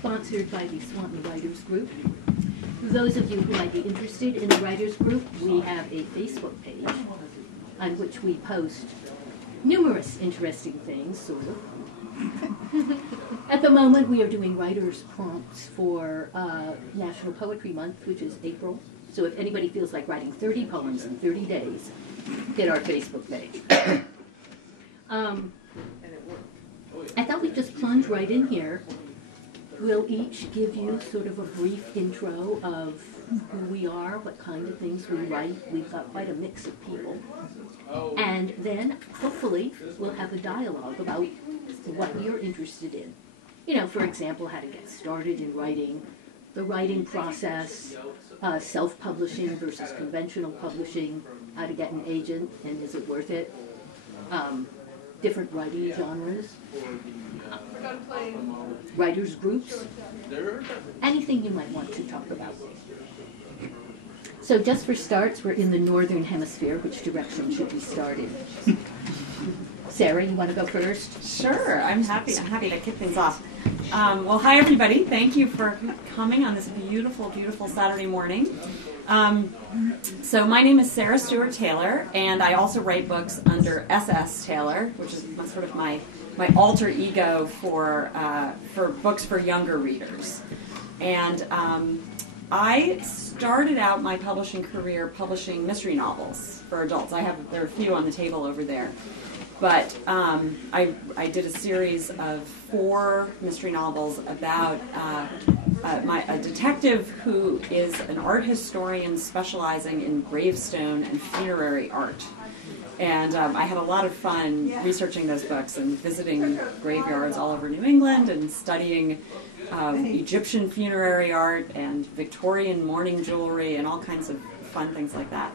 sponsored by the Swanton Writers Group. For those of you who might be interested in the Writers Group, we have a Facebook page on which we post numerous interesting things, sort of. At the moment, we are doing writers' prompts for National Poetry Month, which is April. So if anybody feels like writing 30 poems in 30 days, hit our Facebook page. I thought we'd just plunge right in here. We'll each give you sort of a brief intro of who we are, what kind of things we write. We've got quite a mix of people. And then, hopefully, we'll have a dialogue about what you're interested in. You know, for example, how to get started in writing, the writing process, self-publishing versus conventional publishing, how to get an agent, and is it worth it? Different writing genres, writers' groups, anything you might want to talk about. So just for starts, we're in the northern hemisphere. Which direction should we start in? Sarah, you want to go first? Sure, I'm happy to kick things off. Well, hi everybody. Thank you for coming on this beautiful, beautiful Saturday morning. So my name is Sarah Stuart Taylor, and I also write books under SS Taylor, which is sort of my alter ego for books for younger readers. And I started out my publishing career publishing mystery novels for adults. There are a few on the table over there. But I did a series of 4 mystery novels about a detective who is an art historian specializing in gravestone and funerary art. And I had a lot of fun researching those books and visiting graveyards all over New England and studying Egyptian funerary art and Victorian mourning jewelry and all kinds of fun things like that.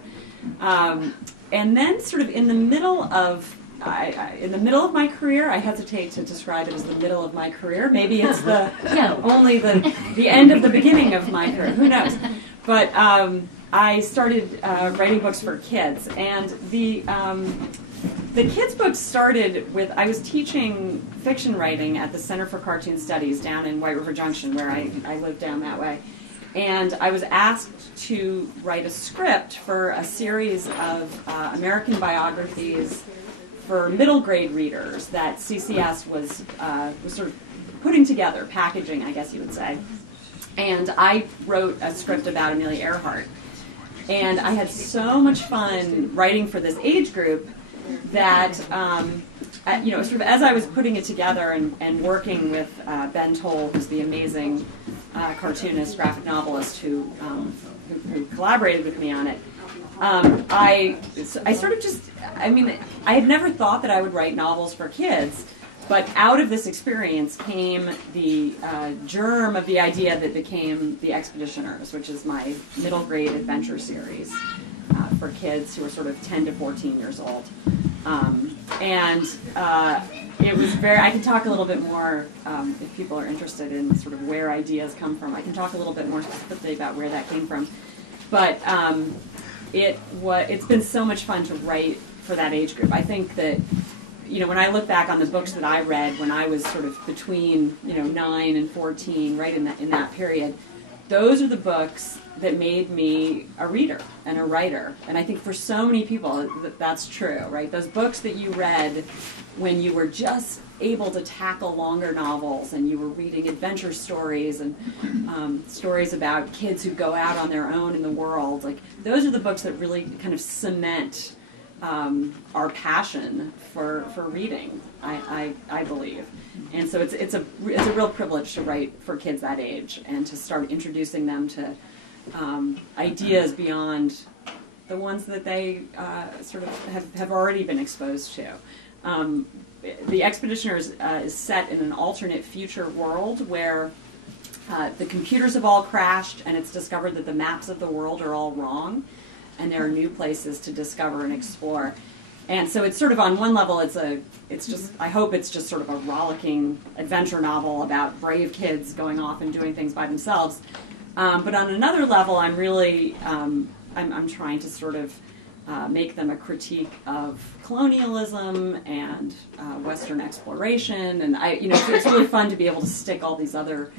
And then sort of in the middle of my career, I hesitate to describe it as the middle of my career. Maybe it's only the end of the beginning of my career. Who knows? But I started writing books for kids, and the kids' books started with, I was teaching fiction writing at the Center for Cartoon Studies down in White River Junction, where I live down that way. And I was asked to write a script for a series of American biographies for middle grade readers that CCS was sort of putting together, packaging, I guess you would say. And I wrote a script about Amelia Earhart. And I had so much fun writing for this age group that, sort of as I was putting it together and working with Ben Toll, who's the amazing cartoonist, graphic novelist who collaborated with me on it, I sort of just, I had never thought that I would write novels for kids, but out of this experience came the germ of the idea that became The Expeditioners, which is my middle grade adventure series for kids who are sort of 10 to 14 years old. It was I can talk a little bit more if people are interested in sort of where ideas come from. I can talk a little bit more specifically about where that came from. But it's been so much fun to write for that age group. I think that, when I look back on the books that I read when I was sort of between, 9 and 14, right in that period, those are the books that made me a reader and a writer. And I think for so many people that's true, right? Those books that you read when you were just able to tackle longer novels and you were reading adventure stories and stories about kids who go out on their own in the world, like those are the books that really kind of cement our passion for reading, I believe. And so it's a real privilege to write for kids that age and to start introducing them to ideas beyond the ones that they sort of have already been exposed to. The Expeditioners is set in an alternate future world where the computers have all crashed and it's discovered that the maps of the world are all wrong and there are new places to discover and explore. And so it's sort of, on one level, I hope it's just sort of a rollicking adventure novel about brave kids going off and doing things by themselves. But on another level, I'm really, I'm trying to sort of make them a critique of colonialism and Western exploration. And it's really fun to be able to stick all these other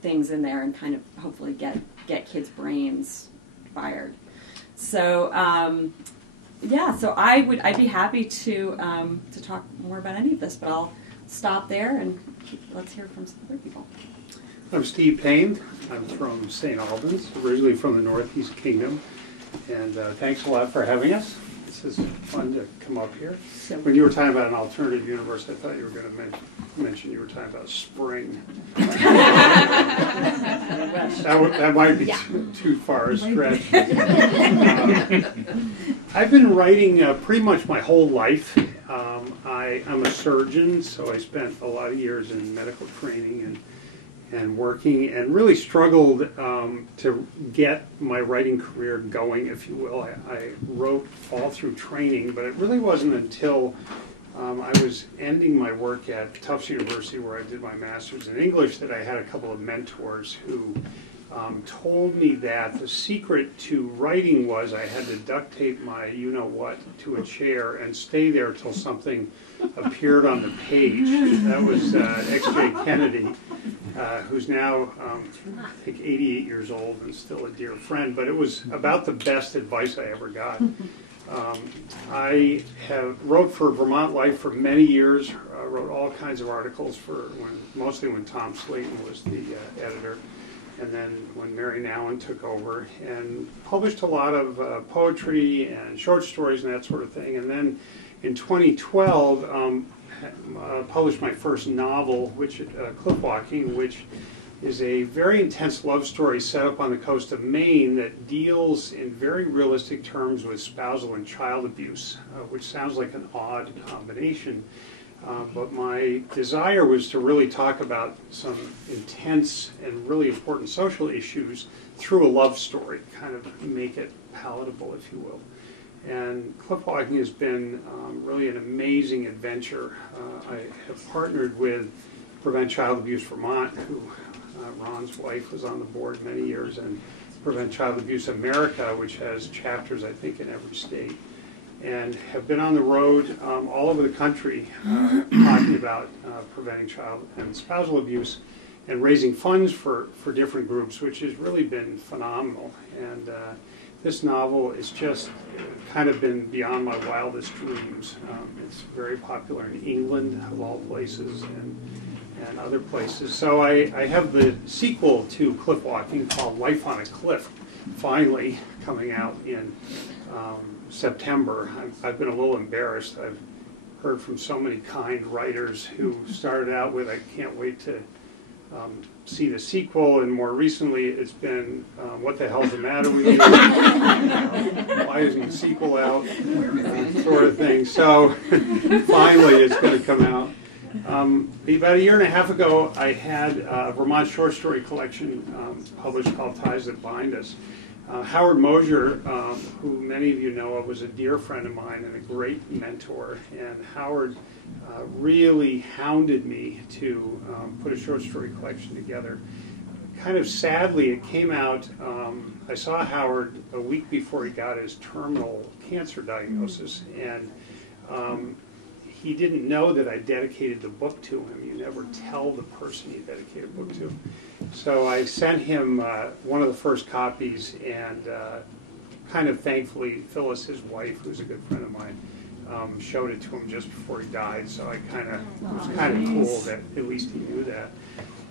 things in there and kind of hopefully get kids' brains fired. So yeah, so I'd be happy to talk more about any of this, but I'll stop there and let's hear from some other people. I'm Steve Payne. I'm from St. Albans, originally from the Northeast Kingdom, and thanks a lot for having us. This is fun to come up here. When you were talking about an alternative universe, I thought you were going to mention you were talking about spring. that might be too far a stretch. I've been writing pretty much my whole life. I'm a surgeon, so I spent a lot of years in medical training and working, and really struggled to get my writing career going, if you will. I wrote all through training, but it really wasn't until I was ending my work at Tufts University, where I did my master's in English, that I had a couple of mentors who told me that the secret to writing was I had to duct tape my you-know-what to a chair and stay there till something appeared on the page. That was X.J. Kennedy, who's now, I think, 88 years old and still a dear friend, but it was about the best advice I ever got. I wrote for Vermont Life for many years, wrote all kinds of articles mostly when Tom Slayton was the editor, and then when Mary Nowen took over, and published a lot of poetry and short stories and that sort of thing. And then in 2012, published my first novel, Cliff Walking, which is a very intense love story set up on the coast of Maine that deals in very realistic terms with spousal and child abuse, which sounds like an odd combination. But my desire was to really talk about some intense and really important social issues through a love story, kind of make it palatable, if you will. And Cliff Walking has been really an amazing adventure. I have partnered with Prevent Child Abuse Vermont, who Ron's wife was on the board many years, and Prevent Child Abuse America, which has chapters, I think, in every state, and have been on the road all over the country talking about preventing child and spousal abuse and raising funds for different groups, which has really been phenomenal. And this novel has just kind of been beyond my wildest dreams. It's very popular in England, of all places, and other places. So I have the sequel to Cliff Walking called Life on a Cliff, finally coming out in September. I've been a little embarrassed. I've heard from so many kind writers who started out with, I can't wait to see the sequel, and more recently it's been, what the hell's the matter with you? Why isn't the sequel out? Sort of thing. So finally it's going to come out. About a year and a half ago, I had a Vermont short story collection published called Ties That Bind Us. Howard Mosier, who many of you know of, was a dear friend of mine and a great mentor. And Howard really hounded me to put a short story collection together. Kind of sadly, it came out, I saw Howard a week before he got his terminal cancer diagnosis, and he didn't know that I dedicated the book to him. You never tell the person you dedicate a book to. So I sent him one of the first copies, and kind of thankfully, Phyllis, his wife, who's a good friend of mine, showed it to him just before he died. So it was kind of cool that at least he knew that.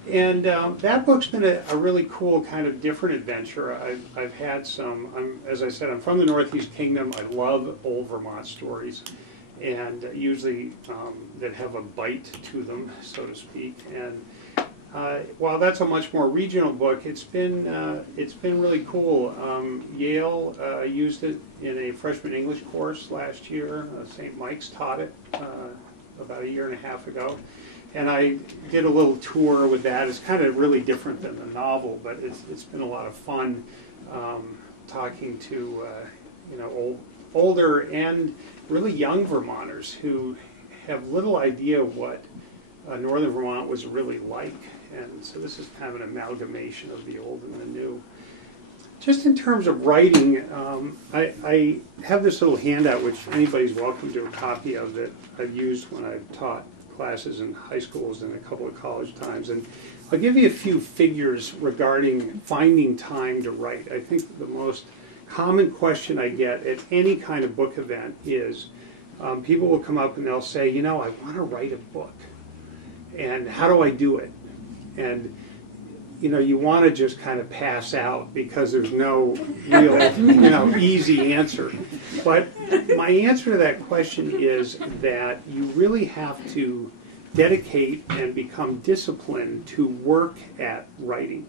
And that book's been a really cool kind of different adventure. I've had some, as I said, I'm from the Northeast Kingdom. I love old Vermont stories, and usually that have a bite to them, so to speak. And while that's a much more regional book, it's been really cool. Yale used it in a freshman English course last year. St. Mike's taught it about a year and a half ago. And I did a little tour with that. It's kind of really different than the novel, but it's been a lot of fun talking to older and really young Vermonters who have little idea what northern Vermont was really like. And so this is kind of an amalgamation of the old and the new. Just in terms of writing, I have this little handout, which anybody's welcome to a copy of, that I've used when I've taught classes in high schools and a couple of college times. And I'll give you a few figures regarding finding time to write. I think the most common question I get at any kind of book event is people will come up and they'll say, you know, I want to write a book, and how do I do it? And you know, you want to just kind of pass out because there's no real, you know, easy answer. But my answer to that question is that you really have to dedicate and become disciplined to work at writing.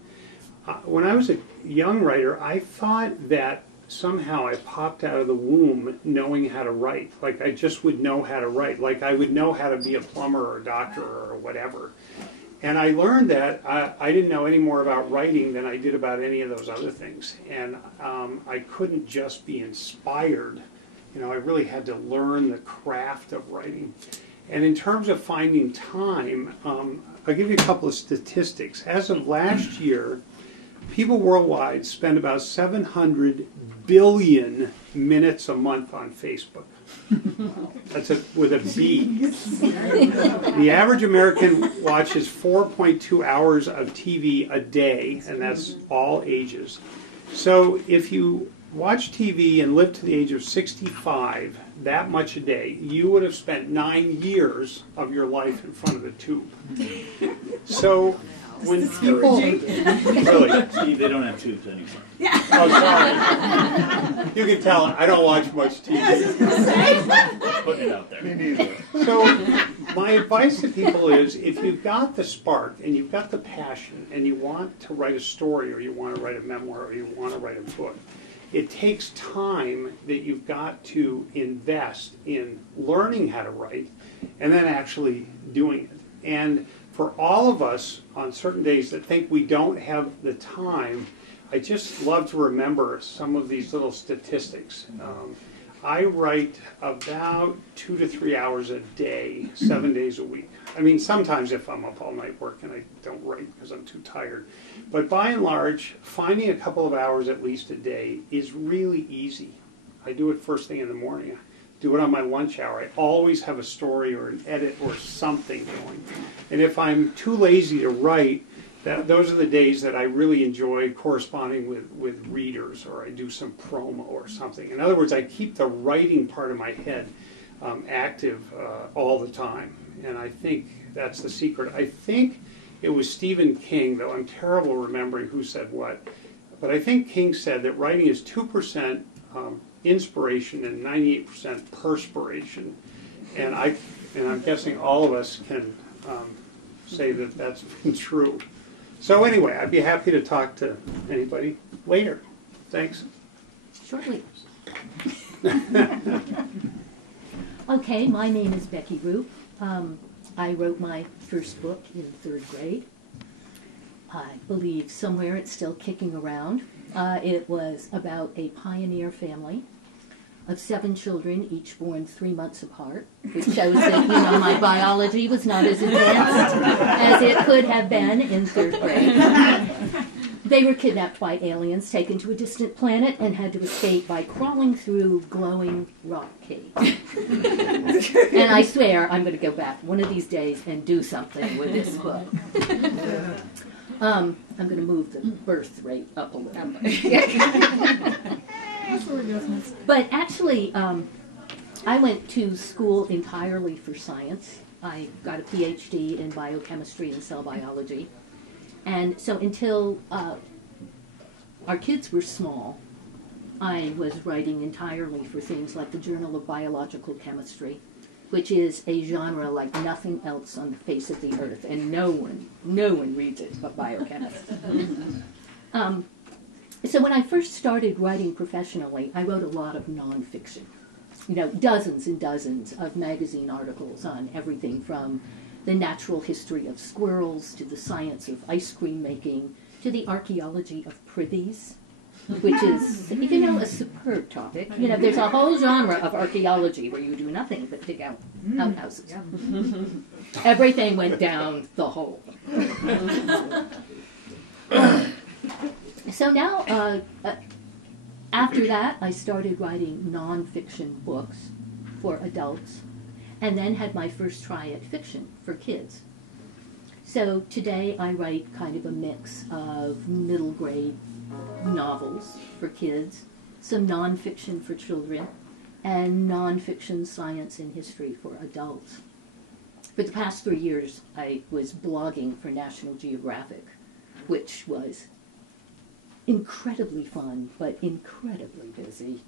When I was a young writer, I thought that somehow I popped out of the womb knowing how to write. Like I just would know how to write. Like I would know how to be a plumber or a doctor or whatever. And I learned that I didn't know any more about writing than I did about any of those other things. And I couldn't just be inspired. You know, I really had to learn the craft of writing. And in terms of finding time, I'll give you a couple of statistics. As of last year, people worldwide spend about 700 billion minutes a month on Facebook. That's with a B. The average American watches 4.2 hours of TV a day, and that's all ages. So if you watch TV and live to the age of 65, that much a day, you would have spent 9 years of your life in front of the tube. So when people really, Steve, they don't have tubes anymore. oh sorry, you can tell I don't watch much TV. Putting it out there. So my advice to people is, if you've got the spark and you've got the passion and you want to write a story or you want to write a memoir or you want to write a book, it takes time that you've got to invest in learning how to write and then actually doing it. And for all of us on certain days that think we don't have the time, I just love to remember some of these little statistics. I write about 2 to 3 hours a day, 7 days a week. I mean, sometimes if I'm up all night working, I don't write because I'm too tired. But by and large, finding a couple of hours at least a day is really easy. I do it first thing in the morning. I do it on my lunch hour. I always have a story or an edit or something going. And if I'm too lazy to write, those are the days that I really enjoy corresponding with readers, or I do some promo or something. In other words, I keep the writing part of my head active all the time. And I think that's the secret. I think it was Stephen King, though I'm terrible remembering who said what, but I think King said that writing is 2% inspiration and 98% perspiration. And I'm guessing all of us can say that that's been true. So anyway, I'd be happy to talk to anybody later. Thanks. Shortly. Okay, my name is Becky Greiner. I wrote my first book in 3rd grade. I believe somewhere it's still kicking around. It was about a pioneer family of 7 children, each born 3 months apart, which shows that, you know, my biology was not as advanced as it could have been in 3rd grade. They were kidnapped by aliens, taken to a distant planet, and had to escape by crawling through glowing rock caves. And I swear I'm going to go back one of these days and do something with this book. I'm going to move the birth rate up a little bit. But actually, I went to school entirely for science. I got a PhD in biochemistry and cell biology. And so until our kids were small, I was writing entirely for things like the Journal of Biological Chemistry, which is a genre like nothing else on the face of the earth, and no one reads it but biochemists. So when I first started writing professionally, I wrote a lot of nonfiction. You know, dozens and dozens of magazine articles on everything from the natural history of squirrels to the science of ice cream making to the archaeology of privies, which is, you know, a superb topic. You know, there's a whole genre of archaeology where you do nothing but dig out outhouses. Everything went down the hole. So now, after that, I started writing nonfiction books for adults, and then had my first try at fiction for kids. So today I write kind of a mix of middle grade novels for kids, some nonfiction for children, and nonfiction science and history for adults. For the past 3 years, I was blogging for National Geographic, which was incredibly fun, but incredibly busy.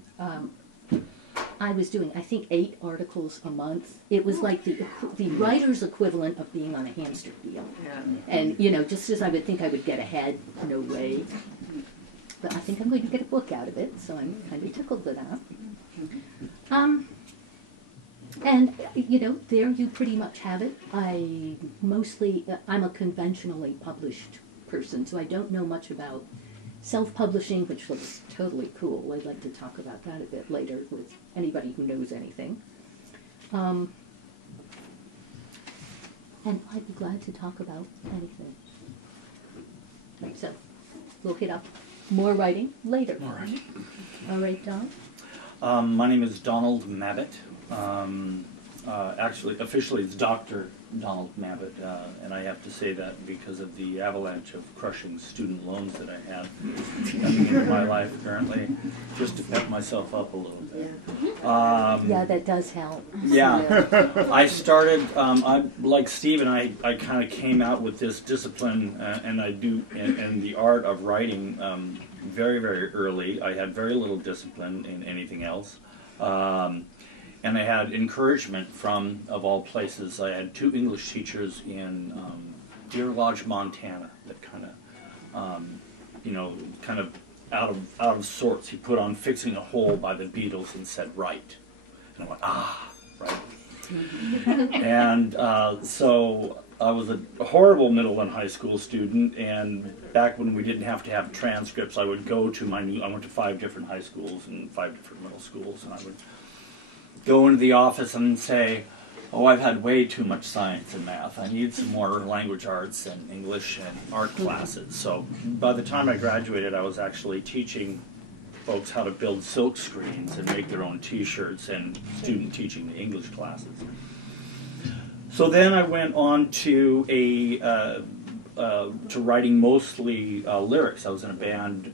I was doing, I think, 8 articles a month. It was like the writer's equivalent of being on a hamster wheel. Yeah. And, you know, just as I would think I would get ahead, no way. But I think I'm going to get a book out of it, so I'm kind of tickled with that. And, you know, there you pretty much have it. I'm a conventionally published person, so I don't know much about self-publishing, which looks totally cool. I'd like to talk about that a bit later with anybody who knows anything. And I'd be glad to talk about anything. So, we'll hit up more writing later. All right. All right, Don? My name is Donald Nabbit. Actually, officially it's Dr. Donald Nabbit, and I have to say that because of the avalanche of crushing student loans that I have coming into my life currently, just to pep myself up a little bit. Yeah, that does help. Yeah, I started, like Steve and I kind of came out with this discipline, and the art of writing very, very early. I had very little discipline in anything else. And I had encouragement from, of all places, I had 2 English teachers in Deer Lodge, Montana, that kind of out of sorts. He put on "Fixing a Hole" by the Beatles and said, "Write." And I went, right. And so I was a horrible middle and high school student, and back when we didn't have to have transcripts, I would go to I went to 5 different high schools and 5 different middle schools, and I would go into the office and say, "Oh, I've had way too much science and math. I need some more language arts and English and art classes." So by the time I graduated, I was actually teaching folks how to build silk screens and make their own T-shirts, and student teaching the English classes. So then I went on to to writing mostly lyrics. I was in a band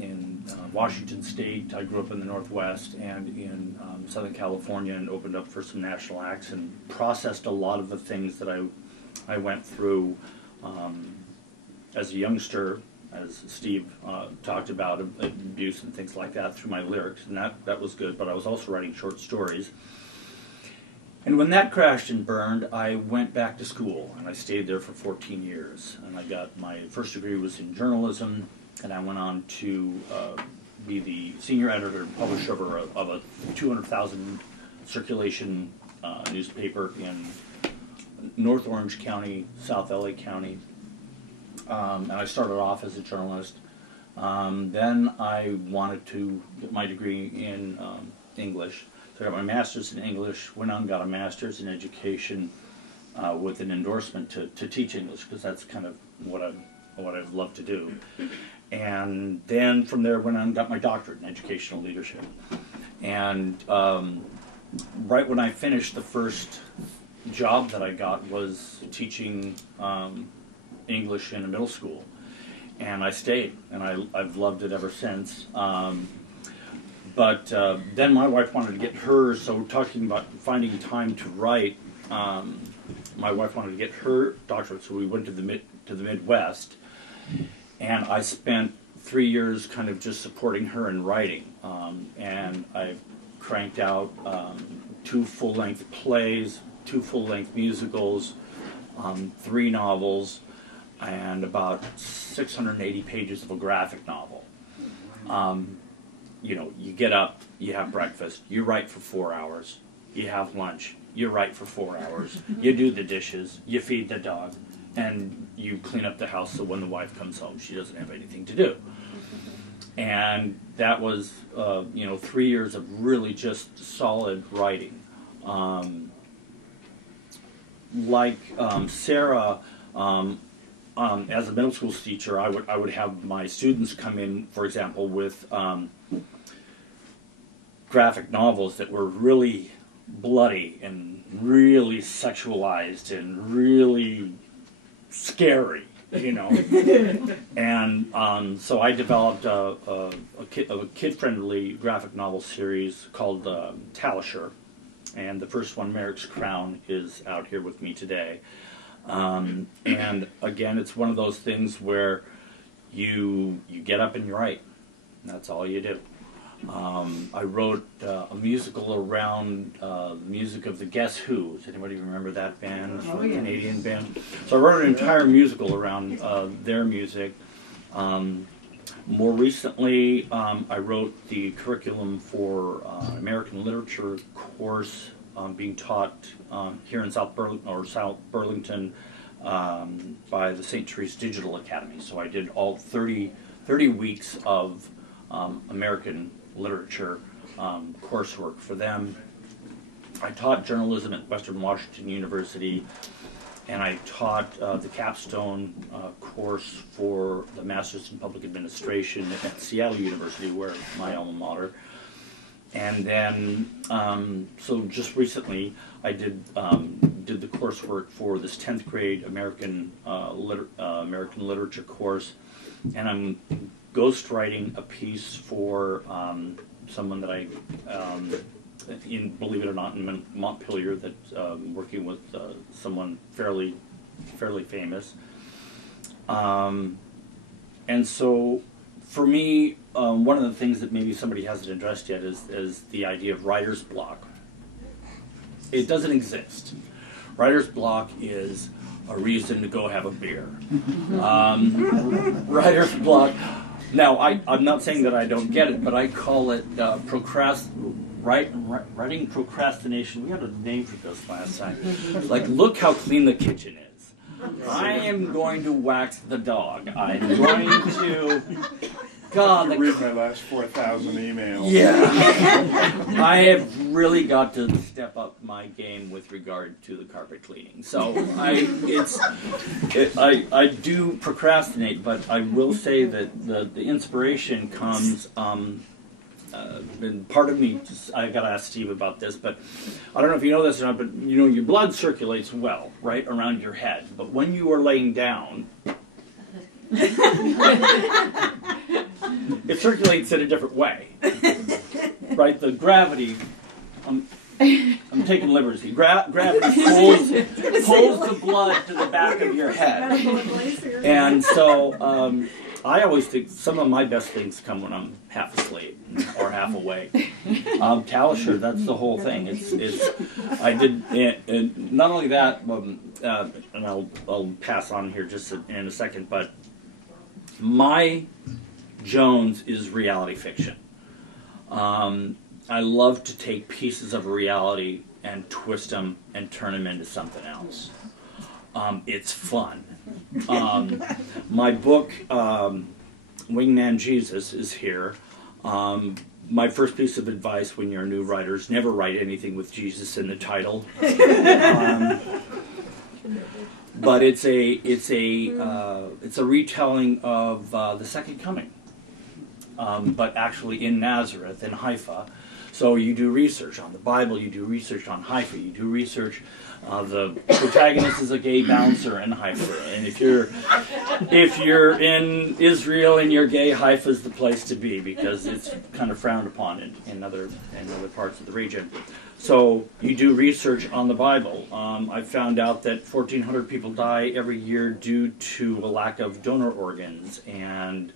in Washington State. I grew up in the Northwest and in Southern California, and opened up for some national acts and processed a lot of the things that I went through as a youngster, as Steve talked about, abuse and things like that, through my lyrics, and that was good. But I was also writing short stories. And when that crashed and burned, I went back to school, and I stayed there for 14 years. And I got my first degree was in journalism, and I went on to be the senior editor and publisher of a 200,000 circulation newspaper in North Orange County, South LA County. And I started off as a journalist. Then I wanted to get my degree in English. So I got my master's in English, went on and got a master's in education with an endorsement to teach English, because that's kind of what I've loved to do. And then from there went on and got my doctorate in educational leadership. And right when I finished, the first job that I got was teaching English in a middle school. And I stayed, and I've loved it ever since. But then my wife wanted to get hers, so we're talking about finding time to write. My wife wanted to get her doctorate, so we went to the Midwest, and I spent 3 years kind of just supporting her in writing. And I cranked out 2 full-length plays, 2 full-length musicals, 3 novels, and about 680 pages of a graphic novel. You know, you get up, you have breakfast, you write for 4 hours, you have lunch, you write for 4 hours, you do the dishes, you feed the dog, and you clean up the house so when the wife comes home, she doesn't have anything to do. And that was, 3 years of really just solid writing. Sarah, as a middle school teacher, I would have my students come in, for example, with graphic novels that were really bloody and really sexualized and really scary, you know. And so I developed a kid-friendly graphic novel series called Talasher, and the first one, Merrick's Crown, is out here with me today. And again, it's one of those things where you get up and you write. That's all you do. I wrote a musical around the music of the Guess Who. Does anybody remember that band? Oh, yeah. Canadian band. So I wrote an entire musical around their music. More recently, I wrote the curriculum for an American literature course being taught here in South Burlington by the St. Therese Digital Academy. So I did all 30 weeks of American literature coursework for them. I taught journalism at Western Washington University, and I taught the capstone course for the Master's in Public Administration at Seattle University, where my alma mater. And then, so just recently, I did the coursework for this 10th grade American literature course, and I'm ghostwriting a piece for someone that I, believe it or not, in Montpelier, that's working with someone fairly famous. And so, for me, one of the things that maybe somebody hasn't addressed yet is the idea of writer's block. It doesn't exist. Writer's block is a reason to go have a beer. Writer's block. Now, I'm not saying that I don't get it, but I call it writing procrastination. We had a name for this last time. Like, look how clean the kitchen is. I am going to wax the dog. I'm going to... God, read my last 4,000 emails. Yeah. I have really got to step up my game with regard to the carpet cleaning. So I do procrastinate, but I will say that the inspiration comes, and part of me, I got to ask Steve about this, but I don't know if you know this or not, but you know, your blood circulates well, right, around your head. But when you are laying down, it circulates in a different way, right? The gravity, I'm taking liberty. Gravity pulls the blood to the back of your head, and so I always think some of my best things come when I'm half asleep or half awake. Talasher, that's the whole thing. I did, and not only that, and I'll pass on here just in a second, but my Jones is reality fiction. I love to take pieces of reality and twist them and turn them into something else. It's fun. My book, Wingman Jesus, is here. My first piece of advice when you're a new writer is never write anything with Jesus in the title. But it's a retelling of the Second Coming, but actually in Nazareth, in Haifa. So you do research on the Bible, you do research on Haifa, you do research. The protagonist is a gay bouncer in Haifa, and if you're in Israel and you're gay, Haifa is the place to be because it's kind of frowned upon in other parts of the region. So you do research on the Bible. I found out that 1,400 people die every year due to a lack of donor organs, and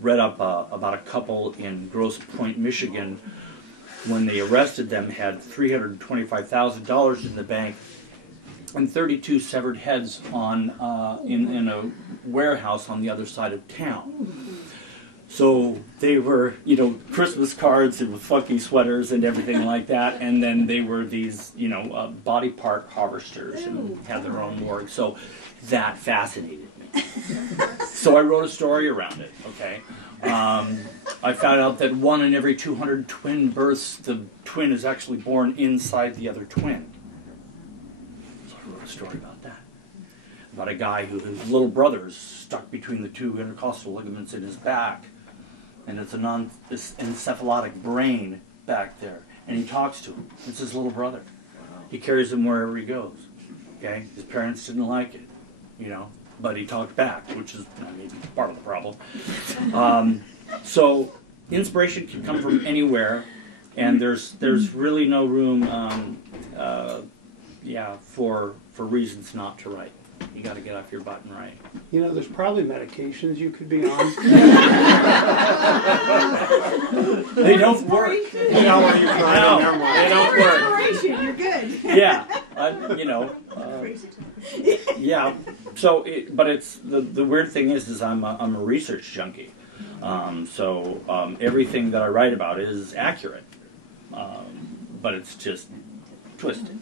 read up about a couple in Grosse Pointe, Michigan. When they arrested them, had $325,000 in the bank and 32 severed heads in a warehouse on the other side of town. So they were, Christmas cards and with funky sweaters and everything like that, and then they were these, body part harvesters and had their own morgue. So that fascinated me. So I wrote a story around it, okay? I found out that 1 in every 200 twin births, the twin is actually born inside the other twin. So I wrote a story about that. About a guy whose little brother is stuck between the two intercostal ligaments in his back. And it's this encephalotic brain back there. And he talks to him. It's his little brother. He carries him wherever he goes. Okay? His parents didn't like it. you know, but he talked back, which is maybe part of the problem. So inspiration can come from anywhere, and there's really no room, for reasons not to write. You got to get off your butt and write. You know, there's probably medications you could be on. They don't work. You know, where you try No, never mind. they don't work. Inspiration, you're good. Yeah, yeah. So, but it's the weird thing is I'm a research junkie. So everything that I write about is accurate, but it's just twisted.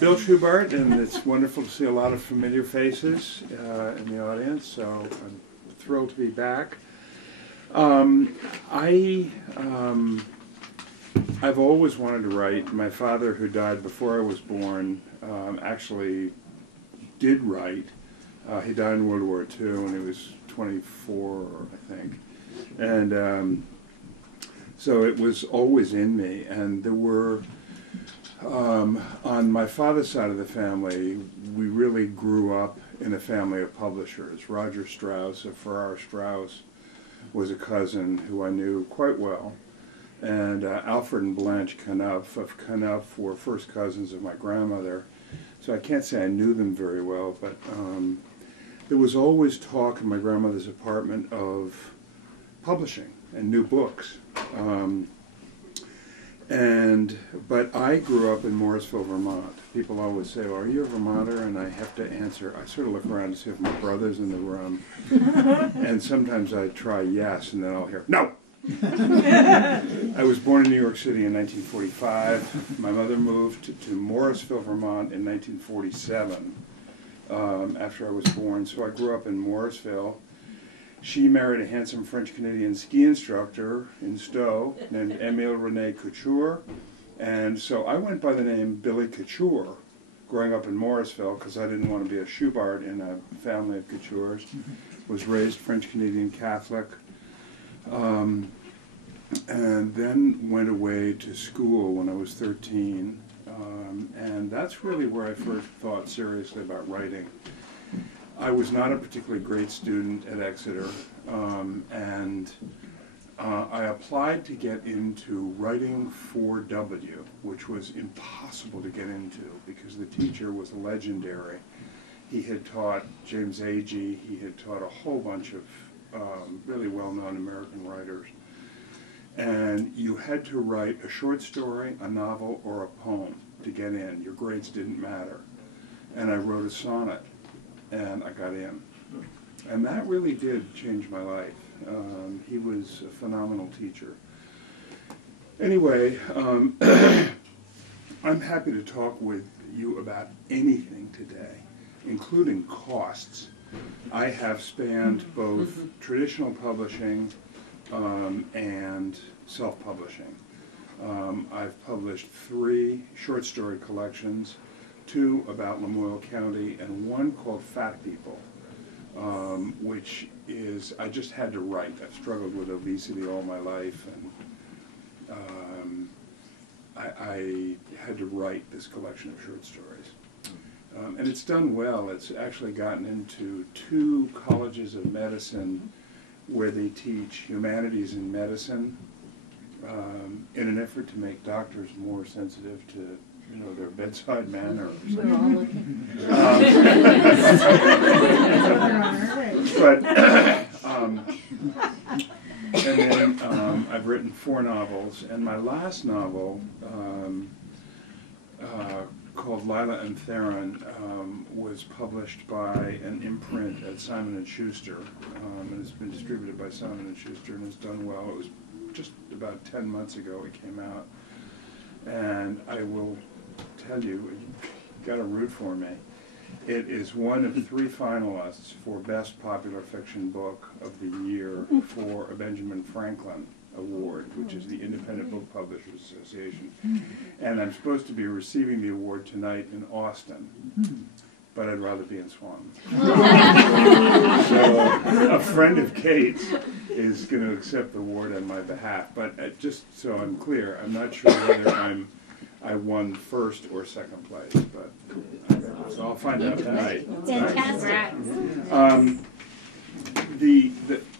Bill Schubert, and it's wonderful to see a lot of familiar faces in the audience, so I'm thrilled to be back. I've always wanted to write. My father, who died before I was born, actually did write. He died in World War II when he was 24, I think. And so it was always in me. And there were, on my father's side of the family, we really grew up in a family of publishers. Roger Strauss of Farrar Straus was a cousin who I knew quite well. And Alfred and Blanche Knuff of Knuff were first cousins of my grandmother. So I can't say I knew them very well, but there was always talk in my grandmother's apartment of publishing and new books. But I grew up in Morrisville, Vermont. People always say, "Oh, are you a Vermonter?" And I have to answer, I sort of look around to see if my brother's in the room. And sometimes I try yes, and then I'll hear, "No!" I was born in New York City in 1945. My mother moved to Morrisville, Vermont in 1947 after I was born. So I grew up in Morrisville. She married a handsome French-Canadian ski instructor in Stowe named Émile René Couture. And so I went by the name Billy Couture growing up in Morrisville because I didn't want to be a Schubert in a family of Coutures. Was raised French-Canadian Catholic. And then went away to school when I was 13. And that's really where I first thought seriously about writing. I was not a particularly great student at Exeter, and I applied to get into writing 4W, which was impossible to get into because the teacher was legendary. He had taught James Agee, he had taught a whole bunch of really well-known American writers. And you had to write a short story, a novel, or a poem to get in. Your grades didn't matter. And I wrote a sonnet, and I got in. And that really did change my life. He was a phenomenal teacher. Anyway, I'm happy to talk with you about anything today, including costs. I have spanned both traditional publishing and self-publishing. I've published 3 short story collections, 2 about Lamoille County, and 1 called Fat People, which is, I just had to write. I've struggled with obesity all my life, and I had to write this collection of short stories. And it's done well. It's actually gotten into 2 colleges of medicine where they teach humanities in medicine in an effort to make doctors more sensitive to, their bedside manner. We're all looking. And then I've written 4 novels, and my last novel, called Lila and Theron, was published by an imprint at Simon & Schuster, and it's been distributed by Simon & Schuster, and it's done well. It was just about 10 months ago it came out, and I will tell you, you've got to root for me. It is one of 3 finalists for Best Popular Fiction Book of the Year for a Benjamin Franklin Award, which is the Independent Book Publishers Association. And I'm supposed to be receiving the award tonight in Austin, but I'd rather be in Swanton. So a friend of Kate's is going to accept the award on my behalf. But just so I'm clear, I'm not sure whether I'm I won first or second place, but so I'll find out tonight. Fantastic.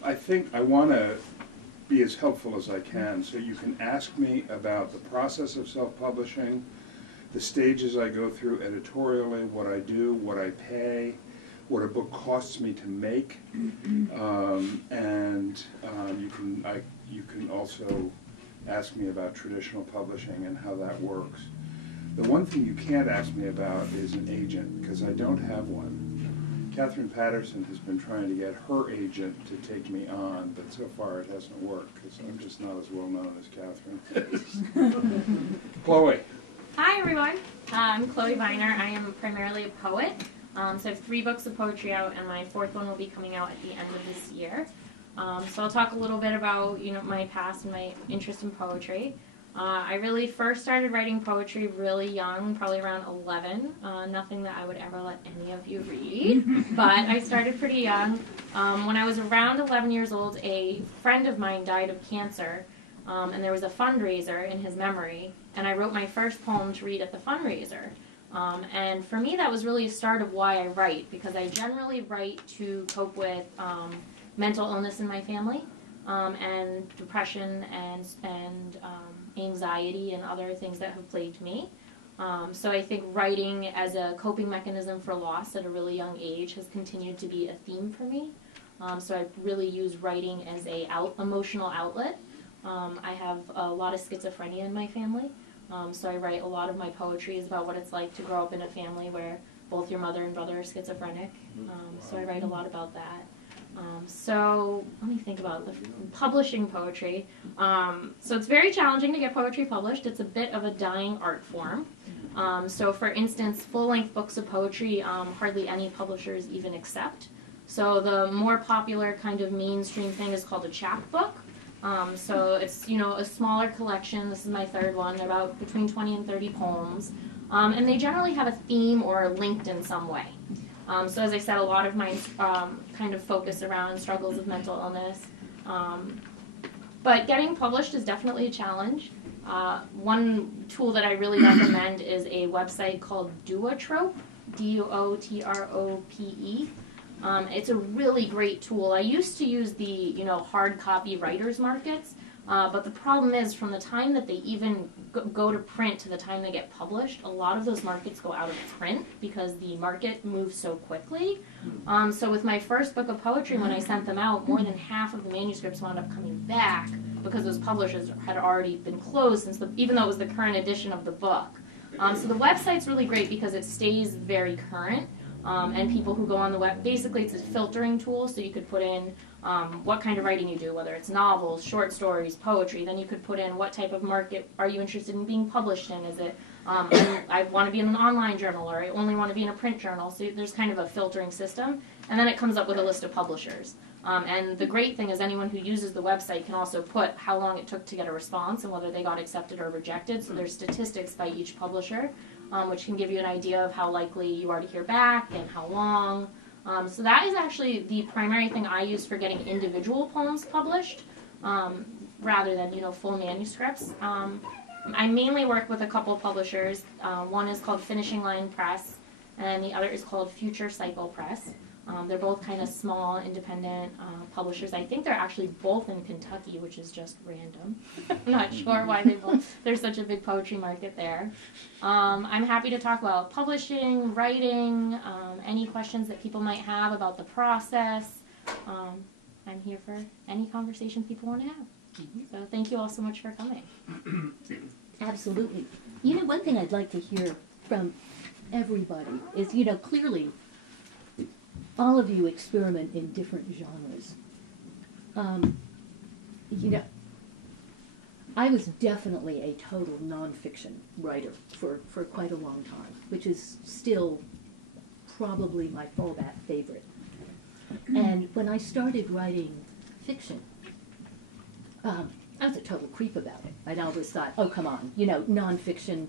I think I want to be as helpful as I can, so you can ask me about the process of self-publishing, the stages I go through editorially, what I do, what I pay, what a book costs me to make, and you can also ask me about traditional publishing and how that works. The one thing you can't ask me about is an agent, because I don't have one. Catherine Patterson has been trying to get her agent to take me on, but so far it hasn't worked, because I'm just not as well known as Catherine. Chloe. Hi everyone, I'm Chloe Viner. I am primarily a poet. So I have 3 books of poetry out, and my 4th one will be coming out at the end of this year. So I'll talk a little bit about my past and my interest in poetry. I really first started writing poetry really young, probably around 11. Nothing that I would ever let any of you read, but I started pretty young. When I was around 11 years old, a friend of mine died of cancer, and there was a fundraiser in his memory, and I wrote my first poem to read at the fundraiser. And for me, that was really a start of why I write, because I generally write to cope with mental illness in my family, and depression and anxiety and other things that have plagued me. So I think writing as a coping mechanism for loss at a really young age has continued to be a theme for me. So I really use writing as a emotional outlet. I have a lot of schizophrenia in my family, so I write a lot of my poetry is about what it's like to grow up in a family where both your mother and brother are schizophrenic. So I write a lot about that. So let me think about the publishing poetry. So it's very challenging to get poetry published. It's a bit of a dying art form. So for instance, full-length books of poetry, hardly any publishers even accept. So the more popular kind of mainstream thing is called a chapbook. So it's, a smaller collection. This is my 3rd one, about between 20 and 30 poems. And they generally have a theme or are linked in some way. So as I said, a lot of mine kind of focus around struggles with mental illness. But getting published is definitely a challenge. One tool that I really recommend is a website called Duotrope, Duotrope. It's a really great tool. I used to use the hard copy writers markets, but the problem is from the time that they even go to print to the time they get published, a lot of those markets go out of print because the market moves so quickly. So with my first book of poetry, when I sent them out, more than half of the manuscripts wound up coming back because those publishers had already been closed even though it was the current edition of the book. So the website's really great because it stays very current. And people who go on the web, basically it's a filtering tool, so you could put in what kind of writing you do, whether it's novels, short stories, poetry. Then you could put in what type of market are you interested in being published in. Is it, I want to be in an online journal, or I only want to be in a print journal. So there's kind of a filtering system. And then it comes up with a list of publishers. And the great thing is anyone who uses the website can also put how long it took to get a response and whether they got accepted or rejected. So there's statistics by each publisher, which can give you an idea of how likely you are to hear back and how long. So that is actually the primary thing I use for getting individual poems published, rather than full manuscripts. I mainly work with a couple publishers. One is called Finishing Line Press, and the other is called Future Cycle Press. They're both kind of small, independent publishers. I think they're actually both in Kentucky, which is just random. I'm not sure why there's such a big poetry market there. I'm happy to talk about publishing, writing, any questions that people might have about the process. I'm here for any conversation people want to have. So thank you all so much for coming. Absolutely. One thing I'd like to hear from everybody is, clearly all of you experiment in different genres. I was definitely a total nonfiction writer for quite a long time, which is still probably my fallback favorite. And when I started writing fiction, I was a total creep about it. I'd always thought, oh, come on, nonfiction,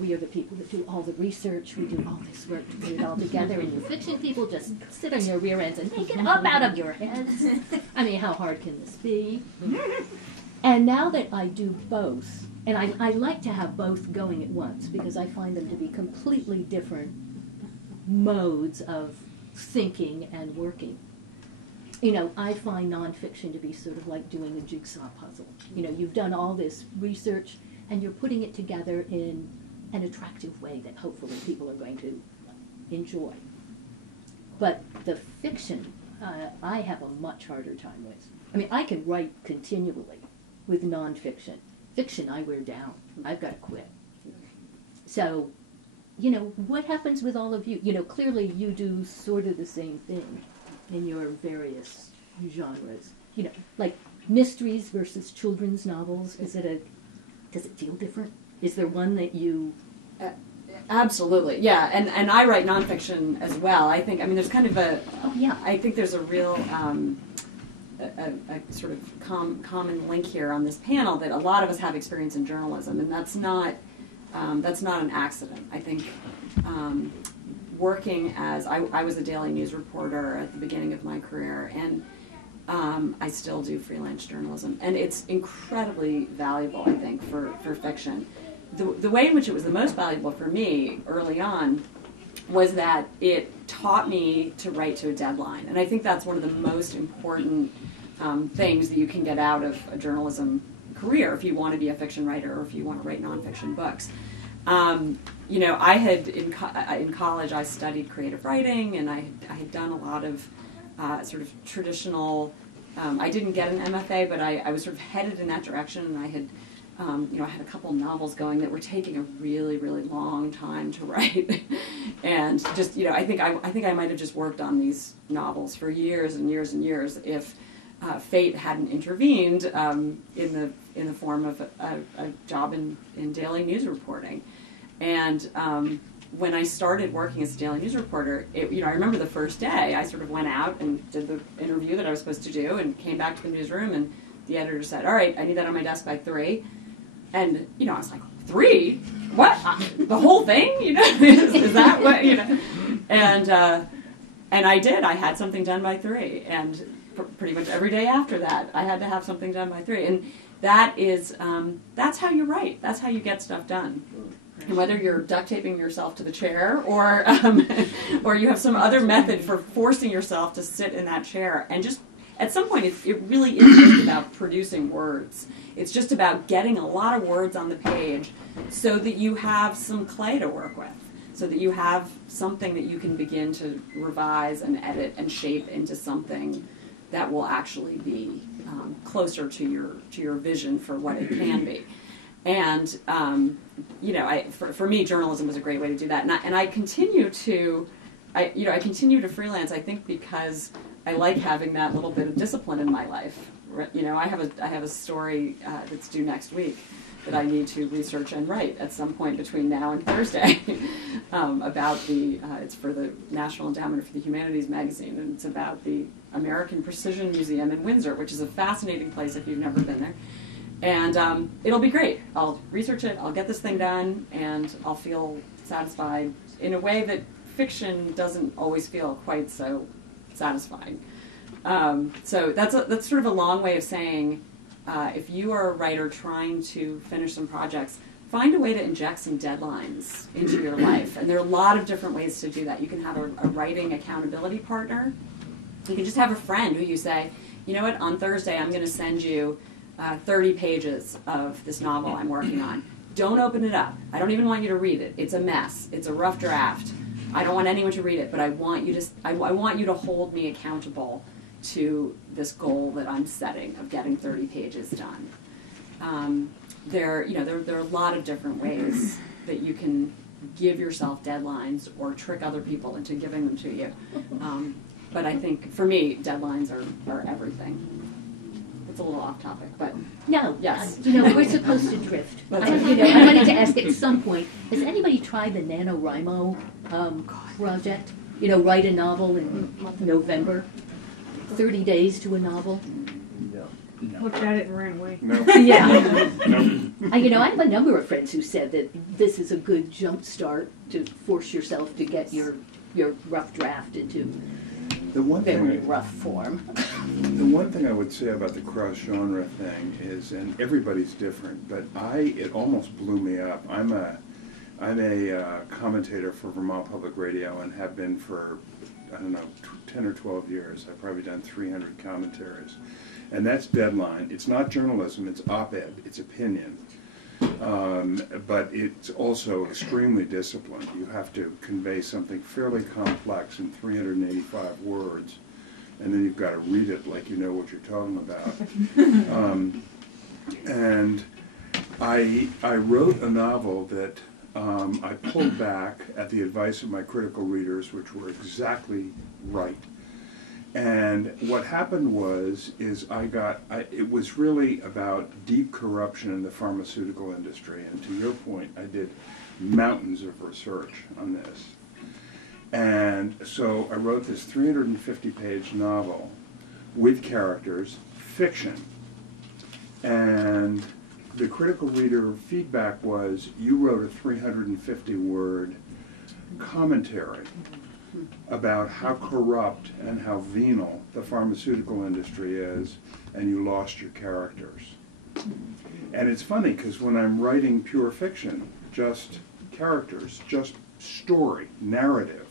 we are the people that do all the research, we do all this work to put it all together, and you fiction people just sit on your rear ends and make it up out of your heads. I mean, how hard can this be? And now that I do both, And I like to have both going at once because I find them to be completely different modes of thinking and working. You know, I find nonfiction to be sort of like doing a jigsaw puzzle. You know, you've done all this research and you're putting it together in an attractive way that hopefully people are going to enjoy. But the fiction, I have a much harder time with. I mean, I can write continually with nonfiction. Fiction, I wear down. I've got to quit. So, you know, what happens with all of you? You know, clearly you do sort of the same thing in your various genres. You know, like mysteries versus children's novels. Does it feel different? Is there one that you... Absolutely, yeah, and I write nonfiction as well. I think, I mean, there's kind of a... Oh, yeah. I think there's a real... a sort of common link here on this panel that a lot of us have experience in journalism, and that's not an accident. I think working as I was a daily news reporter at the beginning of my career, and I still do freelance journalism, and it's incredibly valuable, I think, for fiction. The way in which it was the most valuable for me early on was that it taught me to write to a deadline, and I think that's one of the most important things that you can get out of a journalism career if you want to be a fiction writer or if you want to write nonfiction books. You know, I had in college I studied creative writing, and I had done a lot of sort of traditional. I didn't get an MFA, but I was sort of headed in that direction, and I had. You know, I had a couple novels going that were taking a really, really long time to write, and just, you know, I think I might have just worked on these novels for years and years and years if fate hadn't intervened in the form of a job in daily news reporting. And when I started working as a daily news reporter, you know, I remember the first day I sort of went out and did the interview that I was supposed to do, and came back to the newsroom, and the editor said, "All right, I need that on my desk by 3." And, you know, I was like, 3? What? The whole thing? You know, is that what, you know? And I did. I had something done by 3. And pretty much every day after that, I had to have something done by 3. And that is, that's how you write. That's how you get stuff done. And whether you're duct taping yourself to the chair or you have some other method for forcing yourself to sit in that chair and just, at some point, it really is just about producing words. It's just about getting a lot of words on the page so that you have some clay to work with, so that you have something that you can begin to revise and edit and shape into something that will actually be closer to your vision for what it can be. And you know, for me, journalism was a great way to do that. And I continue to, I continue to freelance. I think because I like having that little bit of discipline in my life. You know, I have a story that's due next week that I need to research and write at some point between now and Thursday about it's for the National Endowment for the Humanities magazine, and it's about the American Precision Museum in Windsor, which is a fascinating place if you've never been there. And it'll be great. I'll research it, I'll get this thing done, and I'll feel satisfied in a way that fiction doesn't always feel quite so satisfying. So that's sort of a long way of saying, if you are a writer trying to finish some projects, find a way to inject some deadlines into your life. And there are a lot of different ways to do that. You can have a writing accountability partner. You can just have a friend who you say, you know what, on Thursday I'm going to send you 30 pages of this novel I'm working on. Don't open it up. I don't even want you to read it. It's a mess. It's a rough draft. I don't want anyone to read it, but I want you to hold me accountable to this goal that I'm setting of getting 30 pages done. There are a lot of different ways that you can give yourself deadlines or trick other people into giving them to you. But I think for me, deadlines are everything. It's a little off topic, but no, yes. You know, we're supposed to drift. I wanted to ask at some point, has anybody tried the NaNoWriMo project? You know, write a novel in November, 30 days to a novel. No. Looked at it and ran away. No. Yeah. No. You know, I have a number of friends who said that this is a good jump start to force yourself to get your rough draft into The one very thing, rough form. the one thing I would say about the cross-genre thing is, and everybody's different, but it almost blew me up. I'm a commentator for Vermont Public Radio and have been for, I don't know, 10 or 12 years. I've probably done 300 commentaries. And that's deadline. It's not journalism, it's op-ed, it's opinion. But it's also extremely disciplined. You have to convey something fairly complex in 385 words, and then you've got to read it like you know what you're talking about. And I wrote a novel that I pulled back at the advice of my critical readers, which were exactly right. And what happened was, it was really about deep corruption in the pharmaceutical industry. And to your point, I did mountains of research on this. And so I wrote this 350-page novel with characters, fiction. And the critical reader feedback was, you wrote a 350-word commentary about how corrupt and how venal the pharmaceutical industry is, and you lost your characters. And it's funny, because when I'm writing pure fiction, just characters, just story, narrative,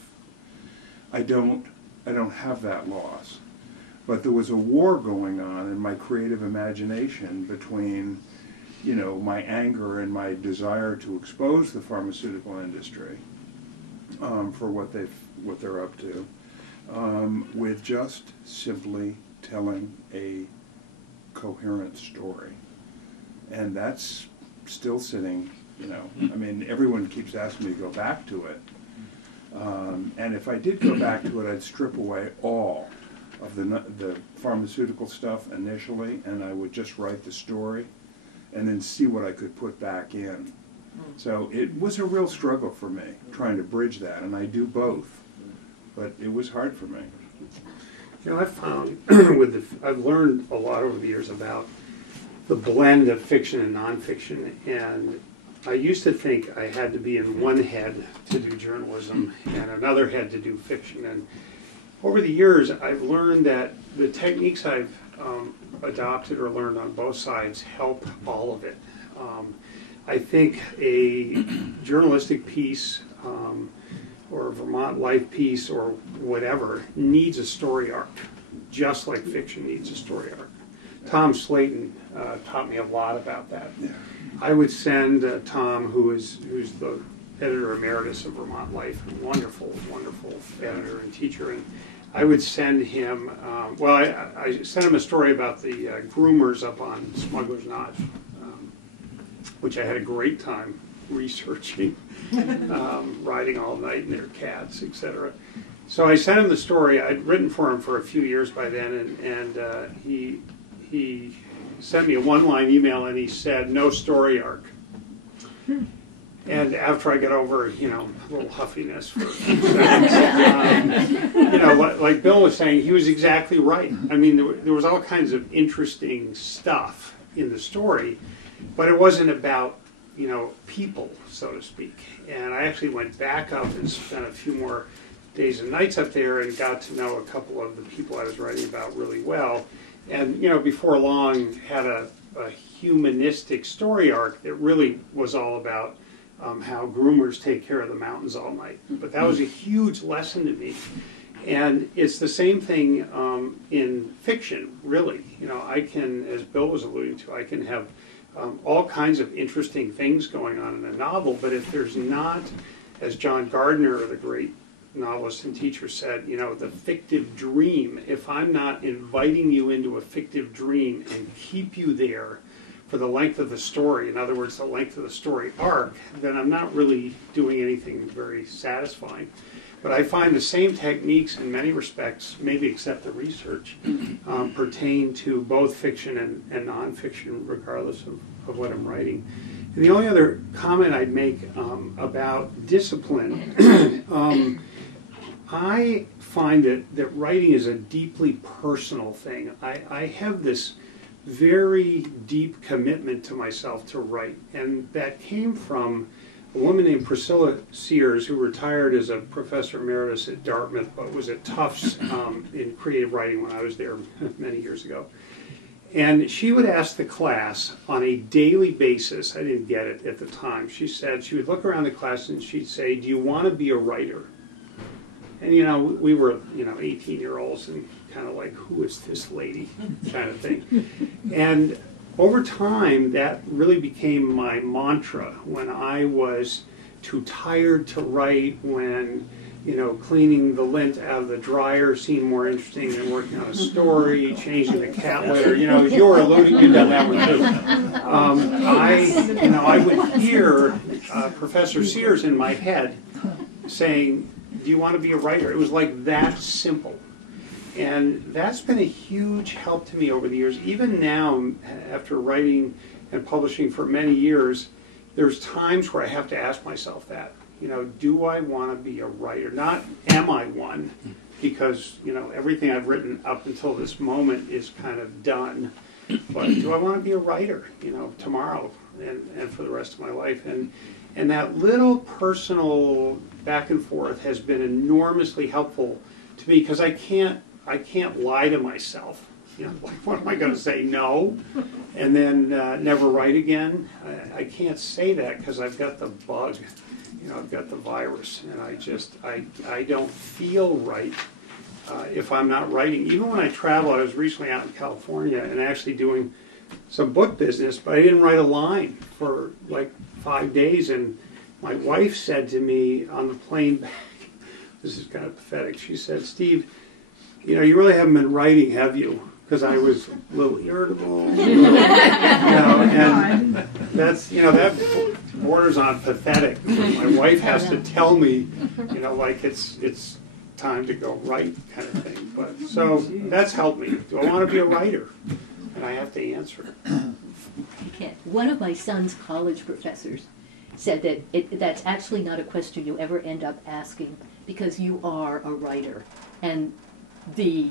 I don't have that loss. But there was a war going on in my creative imagination between, you know, my anger and my desire to expose the pharmaceutical industry for what they're up to, with just simply telling a coherent story. And that's still sitting, you know, I mean, everyone keeps asking me to go back to it. And if I did go back to it, I'd strip away all of the pharmaceutical stuff initially, and I would just write the story and then see what I could put back in. So it was a real struggle for me, trying to bridge that, and I do both. But it was hard for me. You know, I've found I've learned a lot over the years about the blend of fiction and nonfiction, and I used to think I had to be in one head to do journalism and another head to do fiction. And over the years, I've learned that the techniques I've adopted or learned on both sides help all of it. I think a journalistic piece or a Vermont life piece or whatever needs a story arc, just like fiction needs a story arc. Tom Slayton taught me a lot about that. Yeah. I would send Tom, who's the editor emeritus of Vermont Life, a wonderful, wonderful editor and teacher, and I would send him, I sent him a story about the groomers up on Smuggler's Notch, which I had a great time researching, riding all night in their cats, etc. So I sent him the story. I'd written for him for a few years by then, and he sent me a one-line email, and he said, "No story arc." And after I got over, a little huffiness for a few seconds, like Bill was saying, he was exactly right. I mean, there was all kinds of interesting stuff in the story, but it wasn't about, people, so to speak. And I actually went back up and spent a few more days and nights up there and got to know a couple of the people I was writing about really well. And, before long, had a humanistic story arc that really was all about how groomers take care of the mountains all night. But that was a huge lesson to me. And it's the same thing in fiction, really. I can, as Bill was alluding to, I can have all kinds of interesting things going on in a novel, but if there's not, as John Gardner, the great novelist and teacher, said, the fictive dream, if I'm not inviting you into a fictive dream and keep you there for the length of the story, in other words, the length of the story arc, then I'm not really doing anything very satisfying. But I find the same techniques in many respects, maybe except the research, pertain to both fiction and nonfiction, regardless of what I'm writing. And the only other comment I'd make about discipline, I find that writing is a deeply personal thing. I have this very deep commitment to myself to write, and that came from a woman named Priscilla Sears, who retired as a professor emeritus at Dartmouth, but was at Tufts in creative writing when I was there many years ago. And she would ask the class on a daily basis, I didn't get it at the time, she said, she would look around the class and she'd say, do you want to be a writer? And we were, 18-year-olds and kind of like, who is this lady kind of thing. And over time, that really became my mantra when I was too tired to write, when cleaning the lint out of the dryer seemed more interesting than working on a story, changing the cat litter. As you were alluding, you've done that one too. I would hear Professor Sears in my head saying, do you want to be a writer? It was like that simple. And that's been a huge help to me over the years. Even now, after writing and publishing for many years, there's times where I have to ask myself that. Do I want to be a writer? Not am I one, because everything I've written up until this moment is kind of done. But do I want to be a writer? Tomorrow and for the rest of my life. And that little personal back and forth has been enormously helpful to me, because I can't lie to myself. What am I going to say? No, and then never write again? I can't say that because I've got the bug. I've got the virus, and I don't feel right if I'm not writing. Even when I travel, I was recently out in California and actually doing some book business, but I didn't write a line for like 5 days, and my wife said to me on the plane back, this is kind of pathetic, she said, Steve, you really haven't been writing, have you? Because I was a little irritable, and that's, that borders on pathetic. My wife has to tell me, like it's time to go write kind of thing. But so that's helped me. Do I want to be a writer? And I have to answer it. Okay. One of my son's college professors said that that's actually not a question you ever end up asking, because you are a writer. And the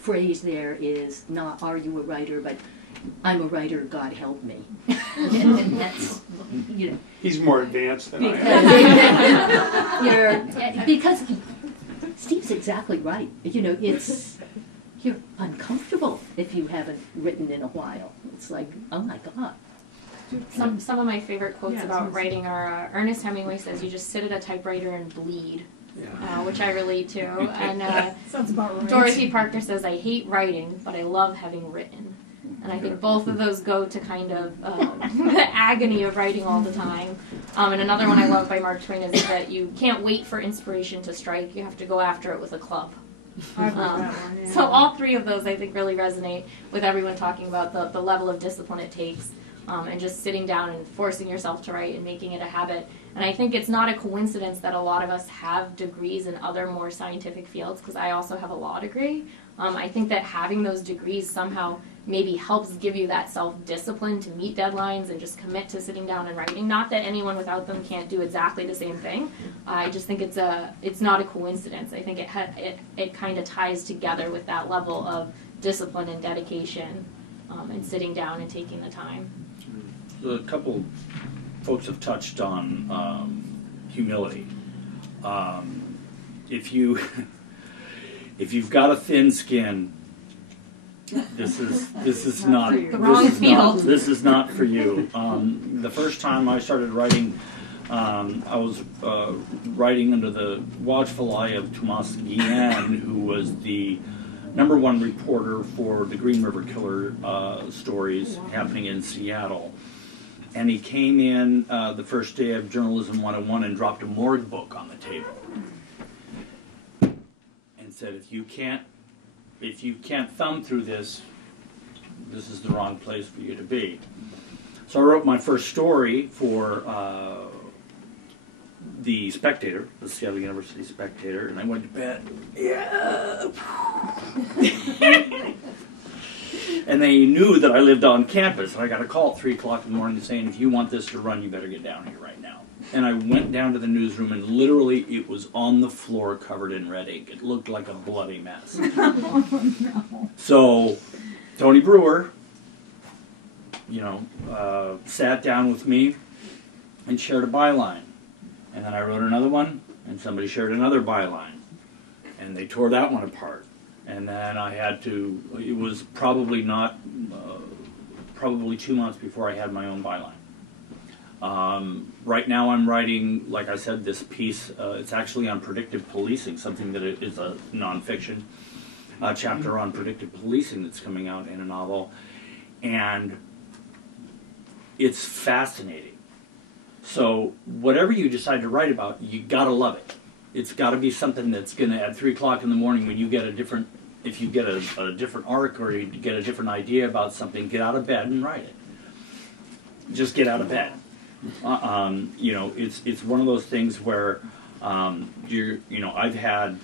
phrase there is not, are you a writer, but I'm a writer, God help me. and that's, He's more advanced than I am. Because Steve's exactly right. You're uncomfortable if you haven't written in a while. It's like, oh my God. Some of my favorite quotes about writing are Ernest Hemingway says, you just sit at a typewriter and bleed. Which I relate to. And Sounds about right. Dorothy Parker says, I hate writing, but I love having written. And I think both of those go to kind of the agony of writing all the time. And another one I love by Mark Twain is that you can't wait for inspiration to strike. You have to go after it with a club. I've heard that one, yeah. So all three of those I think really resonate with everyone talking about the level of discipline it takes. And just sitting down and forcing yourself to write and making it a habit. And I think it's not a coincidence that a lot of us have degrees in other more scientific fields, because I also have a law degree. I think that having those degrees somehow maybe helps give you that self-discipline to meet deadlines and just commit to sitting down and writing. Not that anyone without them can't do exactly the same thing. I just think it's not a coincidence. I think it kind of ties together with that level of discipline and dedication and sitting down and taking the time. A couple folks have touched on humility. If you've got a thin skin, this is not The wrong field. This is not for you. The first time I started writing, I was writing under the watchful eye of Tomas Guillen, who was the #1 reporter for the Green River Killer stories happening in Seattle. And he came in the first day of Journalism 101 and dropped a morgue book on the table and said, if you can't thumb through this, this is the wrong place for you to be. So I wrote my first story for the Spectator, the Seattle University Spectator, and I went to bed. Yeah. And they knew that I lived on campus, and I got a call at 3 o'clock in the morning saying, if you want this to run, you better get down here right now. And I went down to the newsroom, and literally it was on the floor covered in red ink. It looked like a bloody mess. Oh, no. So Tony Brewer, sat down with me and shared a byline. And then I wrote another one, and somebody shared another byline, and they tore that one apart. And then I had to, it was probably not, probably 2 months before I had my own byline. Right now I'm writing, like I said, this piece, it's actually on predictive policing, something that is a nonfiction chapter on predictive policing that's coming out in a novel. And it's fascinating. So whatever you decide to write about, you gotta love it. It's gotta be something that's gonna, at 3 o'clock in the morning when you get a different, if you get a different arc or you get a different idea about something, get out of bed and write it. Just get out of bed. You know, it's one of those things where I've had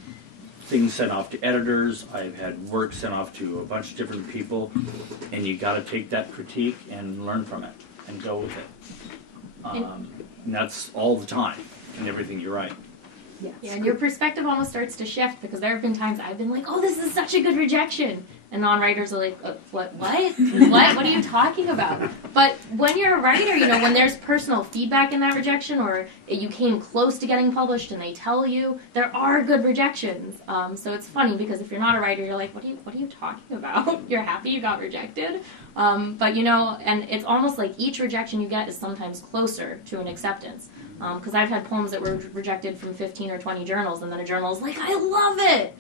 things sent off to editors, I've had work sent off to a bunch of different people, and you got to take that critique and learn from it and go with it. And that's all the time in everything you write. Yeah, and your perspective almost starts to shift, because there have been times I've been like, oh, this is such a good rejection. And non-writers are like, what? What are you talking about? But when you're a writer, you know, when there's personal feedback in that rejection, or you came close to getting published and they tell you, there are good rejections. So it's funny, because if you're not a writer, you're like, what are you talking about? You're happy you got rejected? But, you know, and it's almost like each rejection you get is sometimes closer to an acceptance. Because I've had poems that were rejected from 15 or 20 journals, and then a journal is like, I love it!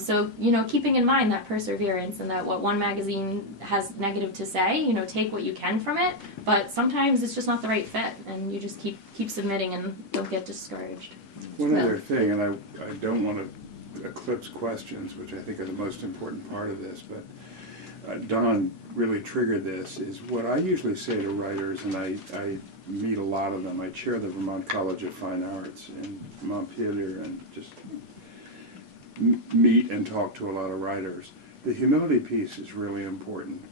So, you know, keeping in mind that perseverance and that what one magazine has negative to say, you know, take what you can from it, but sometimes it's just not the right fit, and you just keep submitting and don't get discouraged. One other thing, and I don't want to eclipse questions, which I think are the most important part of this, but Don really triggered this, is what I usually say to writers, and I meet a lot of them. I chair the Vermont College of Fine Arts in Montpelier, and just meet and talk to a lot of writers. The humility piece is really important.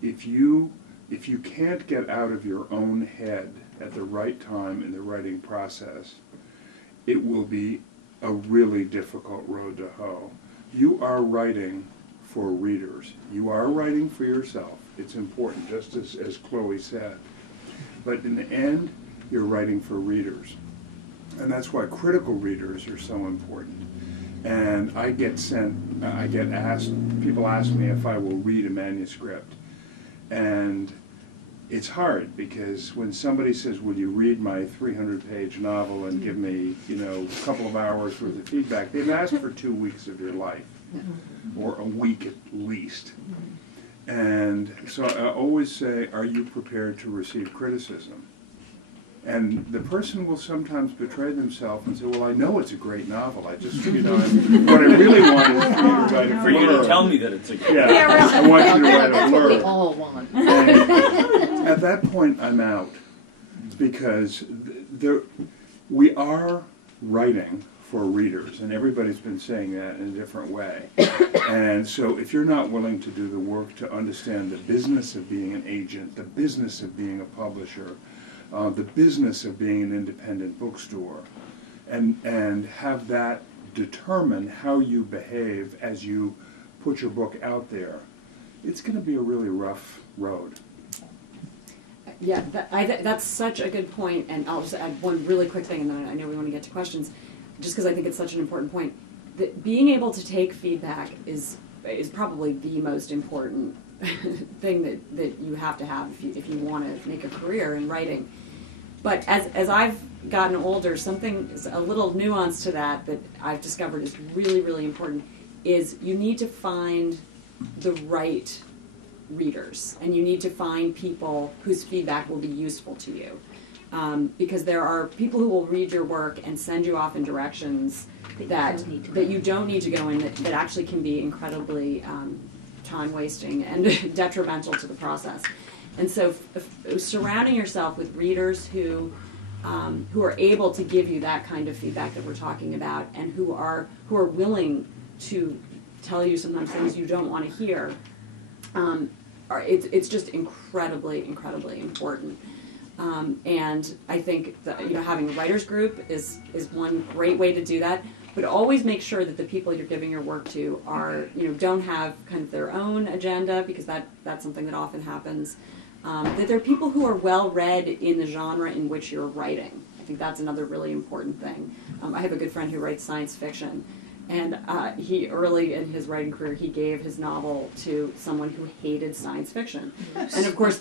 If you can't get out of your own head at the right time in the writing process, it will be a really difficult road to hoe. You are writing for readers. You are writing for yourself. It's important, just as Chloe said. But in the end, you're writing for readers. And that's why critical readers are so important. And people ask me if I will read a manuscript. And it's hard, because when somebody says, will you read my 300-page novel and give me, you know, a couple of hours worth of feedback, they've asked for 2 weeks of your life, or a week at least. And so I always say, are you prepared to receive criticism? And the person will sometimes betray themselves and say, well, I know it's a great novel. I just, you know, what I really want is for you to tell me that it's a great novel. Yeah, I want you to write a That's what we blurb. all want. And at that point, I'm out. Because we are writing for readers, and everybody's been saying that in a different way. And so if you're not willing to do the work to understand the business of being an agent, the business of being a publisher, the business of being an independent bookstore, and have that determine how you behave as you put your book out there, it's going to be a really rough road. Yeah, that's such a good point, and I'll just add one really quick thing, and then I know we want to get to questions, just because I think it's such an important point. That being able to take feedback is probably the most important thing that you have to have if you want to make a career in writing. But as I've gotten older, a little nuance to that I've discovered is really, really important, is you need to find the right readers, and you need to find people whose feedback will be useful to you. Because there are people who will read your work and send you off in directions that you don't need to go in, that actually can be incredibly time-wasting and detrimental to the process. And so surrounding yourself with readers who are able to give you that kind of feedback that we're talking about, and who are willing to tell you sometimes things you don't want to hear, it's just incredibly, incredibly important. And I think that, having a writers group is one great way to do that. But always make sure that the people you're giving your work to are, don't have kind of their own agenda, because that's something that often happens. That they're people who are well read in the genre in which you're writing. think that's another really important thing. I have a good friend who writes science fiction, and he early in his writing career, he gave his novel to someone who hated science fiction. And of course,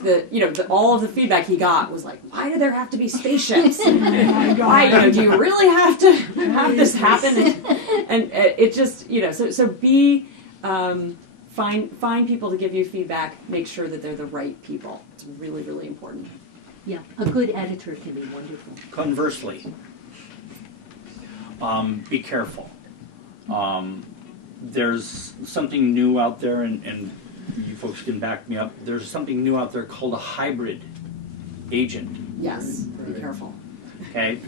all of the feedback he got was like, why do there have to be spaceships? Why, do you really have to have this happen? And it just, so be, find people to give you feedback, make sure that they're the right people. It's really, really important. Yeah, a good editor can be wonderful. Conversely, be careful. There's something new out there, and you folks can back me up. There's something new out there called a hybrid agent. Yes, be careful. Okay?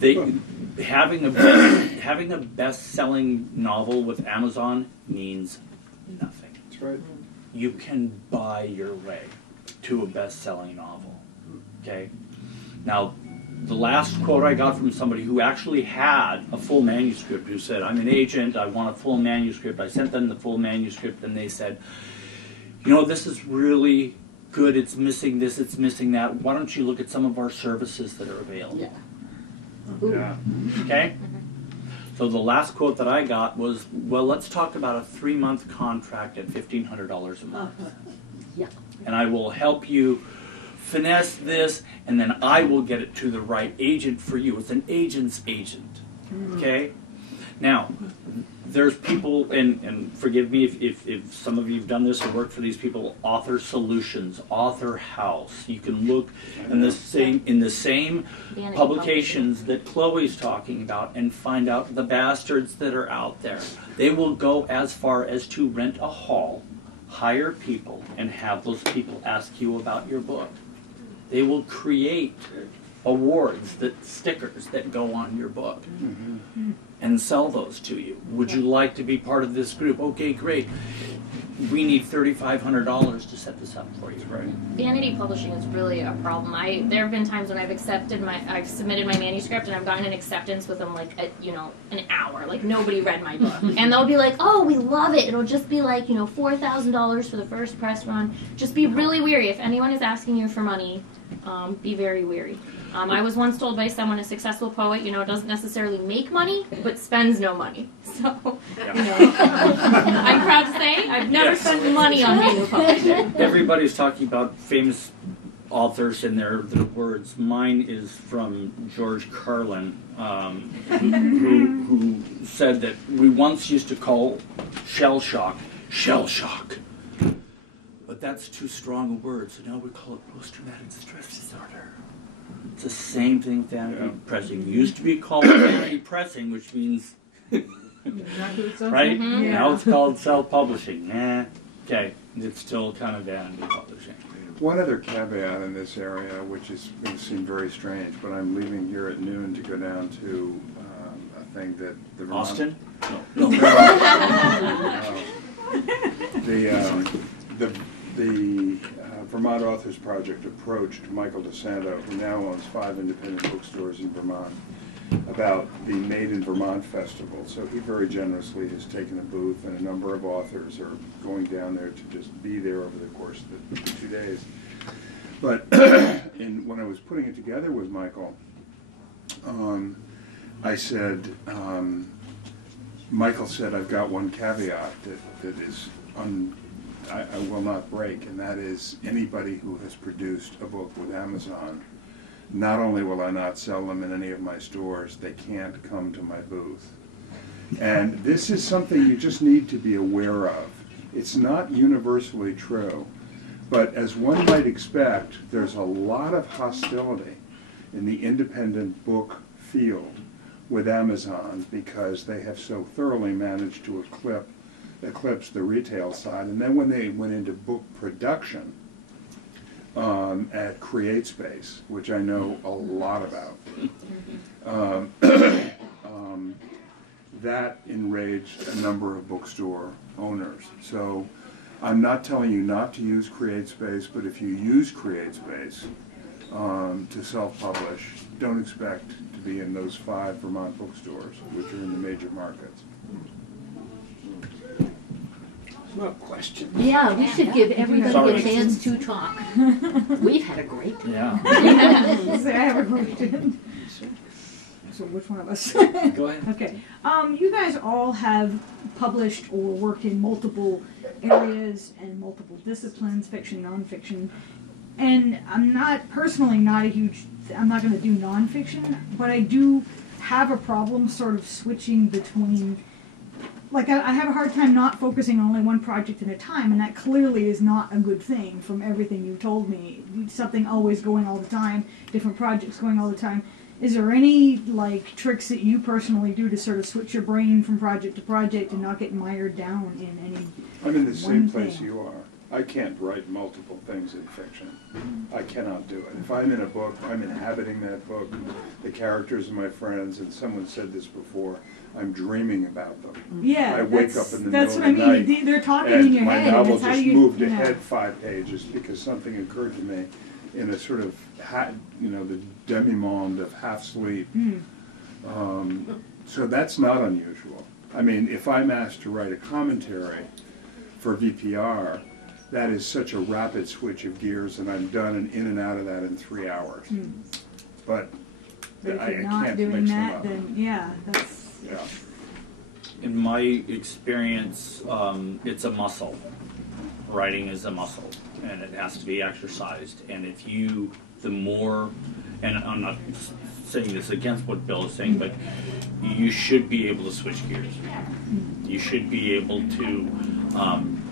Be careful. Having a best-selling novel with Amazon means nothing. That's right. You can buy your way to a best-selling novel. Okay? Now, the last quote I got from somebody who actually had a full manuscript, who said, I'm an agent, I want a full manuscript. I sent them the full manuscript, and they said, this is really good, it's missing this, it's missing that. Why don't you look at some of our services that are available? Yeah. Yeah. Okay? So the last quote that I got was, well, let's talk about a 3-month contract at $1,500 a month. Yeah. And I will help you finesse this, and then I will get it to the right agent for you. It's an agent's agent. Okay? Now, there's people, and forgive me if some of you have done this or worked for these people, Author Solutions, Author House. You can look in the same Vanity publications that Chloe's talking about and find out the bastards that are out there. They will go as far as to rent a hall, hire people, and have those people ask you about your book. They will create awards, stickers that go on your book, and sell those to you. Would you like to be part of this group? Okay, great. We need $3,500 to set this up for you. Right. Vanity publishing is really a problem. There have been times when I've submitted my manuscript and I've gotten an acceptance within an hour. Like nobody read my book, and they'll be like, "Oh, we love it." It'll just be like $4,000 for the first press run. Just be really wary if anyone is asking you for money. Be very wary. I was once told by someone, a successful poet, doesn't necessarily make money, but spends no money. So, I'm proud to say I've never spent money on being a publisher. Everybody's talking about famous authors and their words. Mine is from George Carlin, who said that we once used to call shell shock, but that's too strong a word, so now we call it post-traumatic stress disorder. It's the same thing with vanity pressing. It used to be called vanity pressing, which means, right? Mm-hmm. Yeah. Now it's called self-publishing. Okay, it's still kind of vanity publishing. One other caveat in this area, which is going to seem very strange, but I'm leaving here at noon to go down to a thing that the Vermont... Austin? No. The Vermont Authors Project approached Michael DeSanto, who now owns 5 independent bookstores in Vermont, about the Made in Vermont Festival. So he very generously has taken a booth, and a number of authors are going down there to just be there over the course of the 2 days. But when I was putting it together with Michael, I said, Michael said, I've got one caveat that is I will not break, and that is anybody who has produced a book with Amazon, not only will I not sell them in any of my stores, they can't come to my booth. And this is something you just need to be aware of. It's not universally true, but as one might expect, there's a lot of hostility in the independent book field with Amazon because they have so thoroughly managed to eclipse the retail side. And then when they went into book production at CreateSpace, which I know a lot about, that enraged a number of bookstore owners. So I'm not telling you not to use CreateSpace, but if you use CreateSpace to self-publish, don't expect to be in those 5 Vermont bookstores, which are in the major markets. No question. Yeah, we should give everybody Sorry. a chance to talk. We've had a great time. Yeah. I have a question. So which one of us? Go ahead. Okay. You guys all have published or worked in multiple areas and multiple disciplines, fiction, nonfiction. And I'm not a huge, I'm not going to do nonfiction, but I do have a problem sort of switching between, like I have a hard time not focusing on only one project at a time, and that clearly is not a good thing from everything you told me. Something always going all the time, different projects going all the time. Is there any like tricks that you personally do to sort of switch your brain from project to project and not get mired down in any I'm in the same one place thing? you are. I can't write multiple things in fiction. I cannot do it. If I'm in a book, I'm inhabiting that book. The characters are my friends, and someone said this before, I'm dreaming about them. Yeah, I wake up in the that's middle what of I the mean. night, They're talking and in your my head. novel and that's how just you, moved you know. ahead 5 pages because something occurred to me in a sort of, the demi-monde of half sleep. So that's not unusual. I mean, if I'm asked to write a commentary for VPR, that is such a rapid switch of gears, and I'm done and in and out of that in 3 hours. But But if I you're not can't doing mix them that, up. then yeah, that's Yeah. In my experience, it's a muscle. Writing is a muscle, and it has to be exercised. And if you, the more, and I'm not saying this against what Bill is saying, but you should be able to switch gears. You should be able to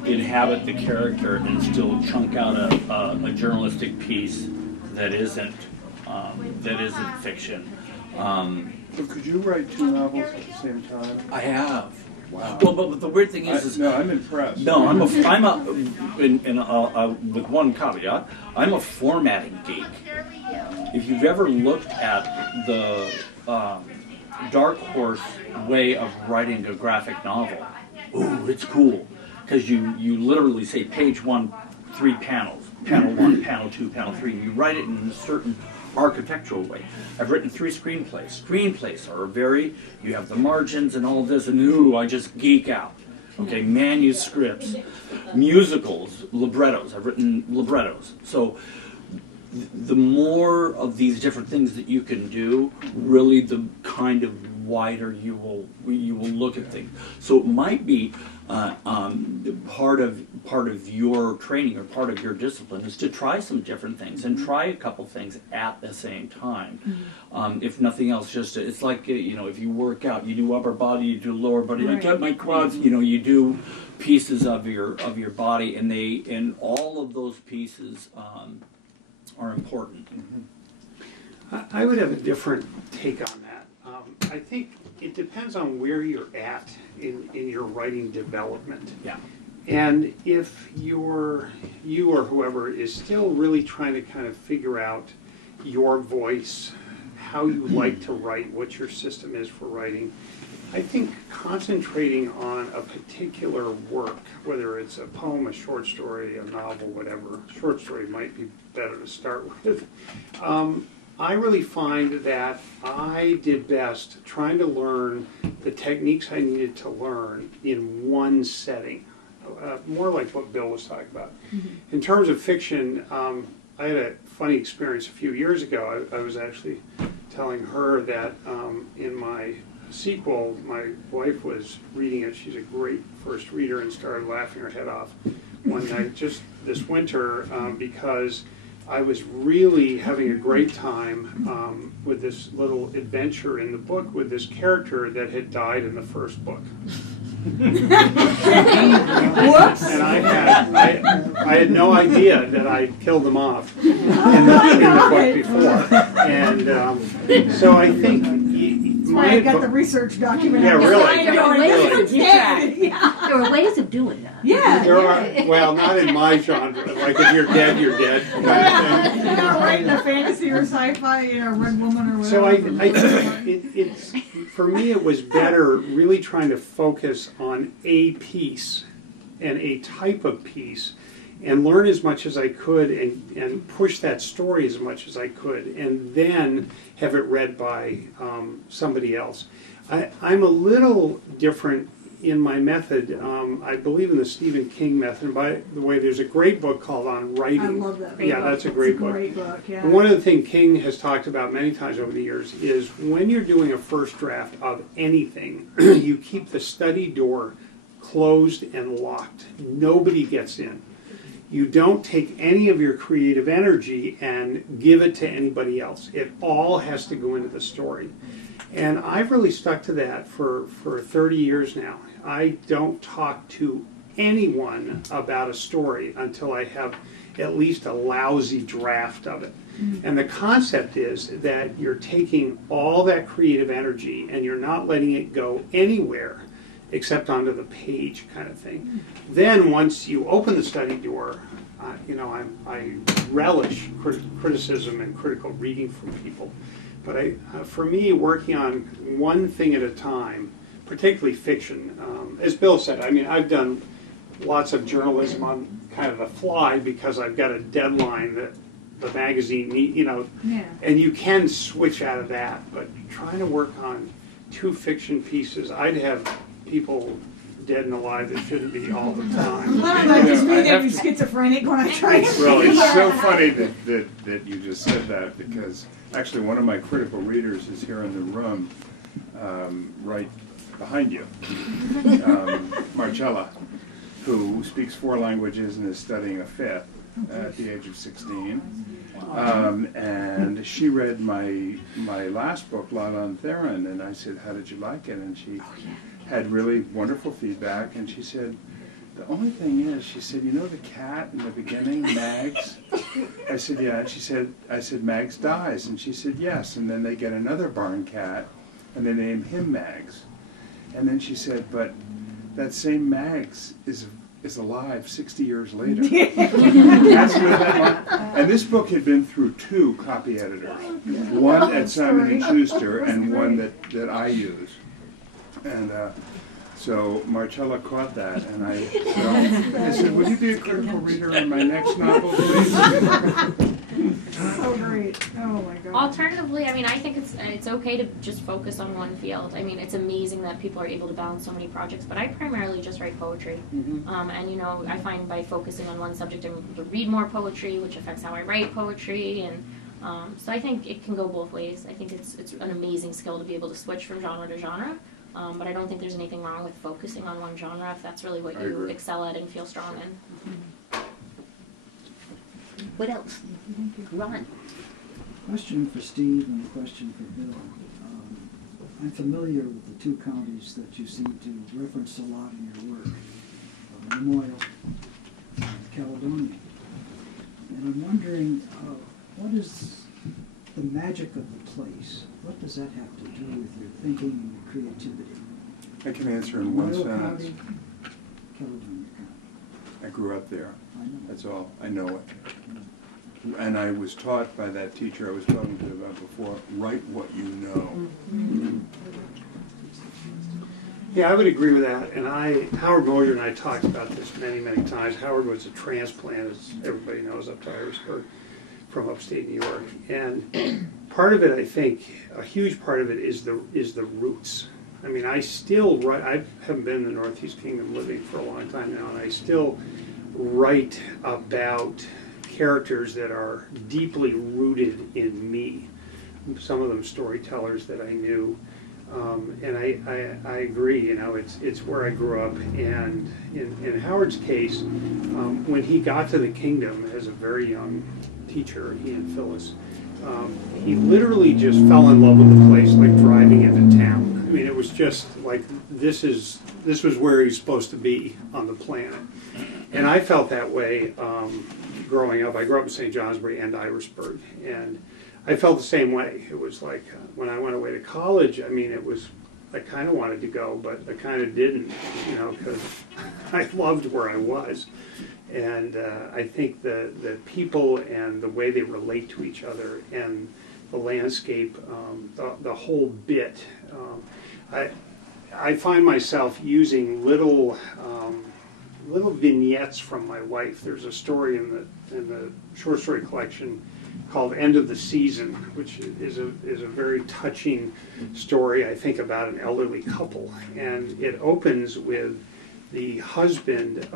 inhabit the character and still chunk out a journalistic piece that isn't fiction. So could you write 2 novels at the same time? I have. Wow. Well, but the weird thing is No, I'm impressed. no, with one caveat, I'm a formatting geek. If you've ever looked at the Dark Horse way of writing a graphic novel, ooh, it's cool. Because you literally say page 1, 3 panels, panel 1, panel 2, panel 3, and you write it in a certain architectural way. I've written 3 screenplays. Screenplays are you have the margins and all of this, and ooh, I just geek out. Okay, manuscripts, musicals, librettos. I've written librettos. So the more of these different things that you can do, really the kind of wider you will look at things. So it might be part of your training or part of your discipline is to try some different things and try a couple things at the same time. If nothing else, just it's like if you work out, you do upper body, you do lower body. Right. I got my quads. You do pieces of your body, and all of those pieces are important. I would have a different take on that. I think it depends on where you're at in your writing development. Yeah. And if you or whoever is still really trying to kind of figure out your voice, how you like to write, what your system is for writing, I think concentrating on a particular work, whether it's a poem, a short story, a novel, whatever, short story might be better to start with. I really find that I did best trying to learn the techniques I needed to learn in one setting, more like what Bill was talking about. In terms of fiction, I had a funny experience a few years ago. I was actually telling her that in my sequel, my wife was reading it. She's a great first reader and started laughing her head off one night just this winter because I was really having a great time with this little adventure in the book with this character that had died in the first book. Whoops! And I had no idea that I killed them off in the book before. And so I think That's why I got the research document. Yeah, really. There are ways of doing that. Yeah. There are, well, not in my genre. Like if you're dead, you're dead. Kind of thing. You're not writing a fantasy or sci-fi, Red Woman or whatever. So I think it's for me it was better really trying to focus on a piece and a type of piece and learn as much as I could and push that story as much as I could and then have it read by somebody else. I'm a little different in my method, I believe in the Stephen King method. And by the way, there's a great book called On Writing. I love that. Yeah, that's a great book. Great book. Yeah. And one of the things King has talked about many times over the years is when you're doing a first draft of anything, you keep the study door closed and locked. Nobody gets in. You don't take any of your creative energy and give it to anybody else. It all has to go into the story. And I've really stuck to that for 30 years now. I don't talk to anyone about a story until I have at least a lousy draft of it. And the concept is that you're taking all that creative energy and you're not letting it go anywhere except onto the page kind of thing. Then once you open the study door, I relish criticism and critical reading from people. But for me, working on one thing at a time, particularly fiction, as Bill said, I mean, I've done lots of journalism on kind of the fly because I've got a deadline that the magazine need, and you can switch out of that. But trying to work on two fiction pieces, I'd have people dead and alive that shouldn't be all the time. I just made every schizophrenic when I try to. Well, it's so funny that you just said that, because actually one of my critical readers is here in the room, right behind you, Marcella, who speaks 4 languages and is studying a 5th at the age of 16. And she read my last book, La Don Theron, and I said, "How did you like it?" And she had really wonderful feedback, and she said, "The only thing is," she said, "you know the cat in the beginning, Mags?" I said, "Yeah." And I said, "Mags dies." And she said, "Yes." And then they get another barn cat, and they name him Mags. And then she said, "But that same Mags is alive 60 years later." And this book had been through 2 copy editors, one at Simon & Schuster and one that I use. And so Marcella caught that, and I said, "Would you be a critical reader in my next novel, please?" So great. Oh my God. Alternatively, I mean, I think it's okay to just focus on one field. I mean, it's amazing that people are able to balance so many projects, but I primarily just write poetry. And, I find by focusing on one subject, I'm able to read more poetry, which affects how I write poetry. And so I think it can go both ways. I think it's an amazing skill to be able to switch from genre to genre. But I don't think there's anything wrong with focusing on one genre if that's really what you excel at and feel strong in. What else? Ron? Question for Steve and a question for Bill. I'm familiar with the 2 counties that you seem to reference a lot in your work, Memorial and Caledonia. And I'm wondering, what is the magic of the place? What does that have to do with your thinking and your creativity? I can answer in one Memorial sentence. County, Caledonia County. I grew up there. I know. That's all. I know it. And I was taught by that teacher I was talking to about before, write what you know. Yeah, I would agree with that. And Howard Moyer and I talked about this many, many times. Howard was a transplant, as everybody knows, up to Irisburg from upstate New York. And part of it, I think, a huge part of it is the roots. I mean, I still write. I haven't been in the Northeast Kingdom living for a long time now, and I still write about characters that are deeply rooted in me. Some of them storytellers that I knew, and I agree. It's where I grew up. And in Howard's case, when he got to the kingdom as a very young teacher, he and Phyllis, he literally just fell in love with the place, like driving into town. I mean, it was just like this was where he's supposed to be on the planet. And I felt that way growing up. I grew up in St. Johnsbury and Irisburg, and I felt the same way. It was like when I went away to college, I mean, I kind of wanted to go, but I kind of didn't, because I loved where I was. And I think the people and the way they relate to each other and the landscape, the whole bit, I find myself using little little vignettes from my life. There's a story in the short story collection called End of the Season, which is a very touching story, I think, about an elderly couple. And it opens with the husband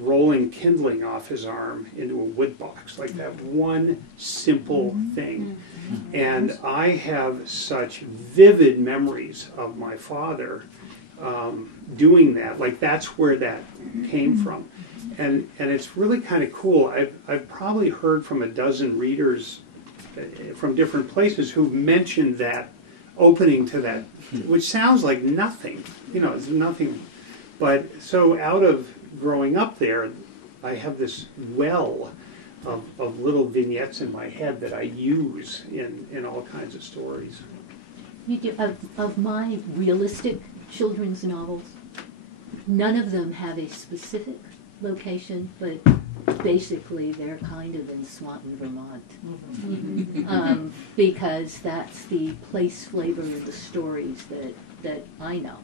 rolling kindling off his arm into a wood box, like that one simple thing. And I have such vivid memories of my father doing that. Like, that's where that came from. And it's really kind of cool. I've probably heard from a dozen readers from different places who've mentioned that opening to that, which sounds like nothing. You know, it's nothing. But so out of growing up there, I have this well of little vignettes in my head that I use in all kinds of stories. You do, of my realistic children's novels, none of them have a specific location, but basically they're kind of in Swanton, Vermont, because that's the place flavor of the stories that I know.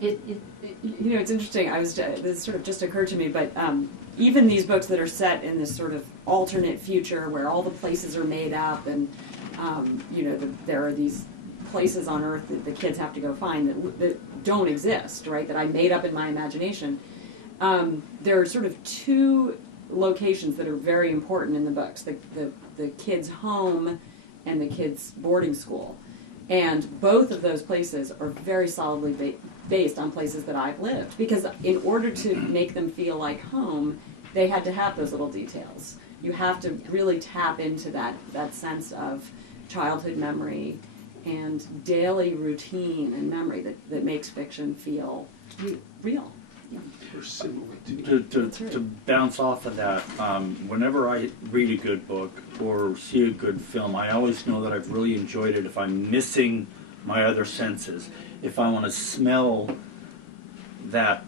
You know, it's interesting. This sort of just occurred to me, but even these books that are set in this sort of alternate future where all the places are made up, and you know, there are these places on Earth that the kids have to go find that don't exist, right? That I made up in my imagination. There are sort of two locations that are very important in the books: the kids' home and the kids' boarding school. And both of those places are very solidly based on places that I've lived, because in order to make them feel like home, they had to have those little details. You have to really tap into that sense of childhood memory and daily routine and memory that makes fiction feel real. Yeah. To bounce off of that, whenever I read a good book or see a good film, I always know that I've really enjoyed it if I'm missing my other senses. If I want to smell that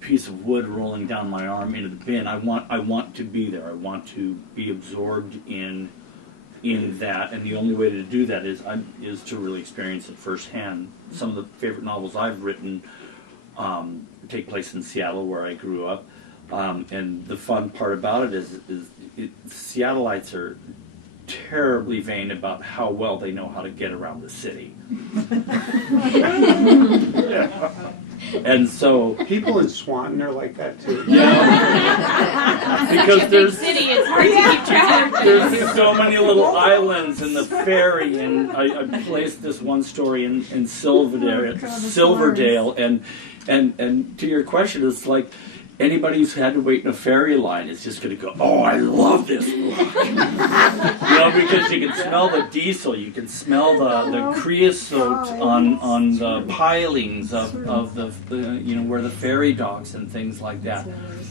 piece of wood rolling down my arm into the bin, I want to be there. I want to be absorbed in that, and the only way to do that is to really experience it firsthand. Some of the favorite novels I've written take place in Seattle, where I grew up, and the fun part about it is Seattleites are terribly vain about how well they know how to get around the city. And so people in Swanton are like that too. Because there's city, it's hard to keep track. There's so many little islands in the ferry, and I placed this one story in Silverdale, and to your question, it's like anybody who's had to wait in a ferry line is just going to go, oh, I love this book. You know, because you can smell the diesel, you can smell the creosote on the pilings of the you know, where the ferry docks and things like that.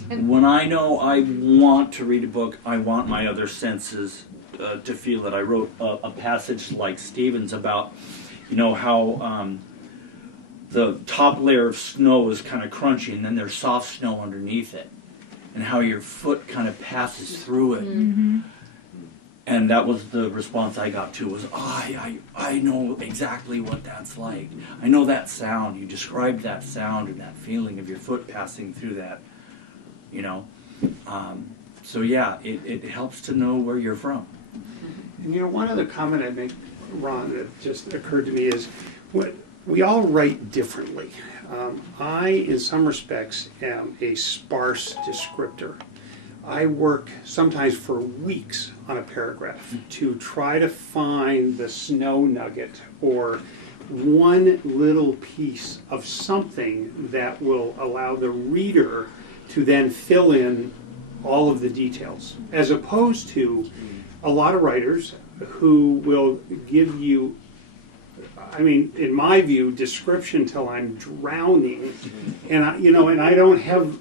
When I know I want to read a book, I want my other senses to feel that. I wrote a passage like Stephen's about, you know, how the top layer of snow is kind of crunchy, and then there's soft snow underneath it, and how your foot kind of passes through it. Mm-hmm. And that was the response I got too, was, oh, I know exactly what that's like. I know that sound. You described that sound and that feeling of your foot passing through that, you know. So yeah, it helps to know where you're from. And you know, one other comment I'd make, Ron, that just occurred to me is, we all write differently. I, in some respects, am a sparse descriptor. I work sometimes for weeks on a paragraph to try to find the snow nugget or one little piece of something that will allow the reader to then fill in all of the details, as opposed to a lot of writers who will give you, I mean, in my view, description till I'm drowning, and I don't have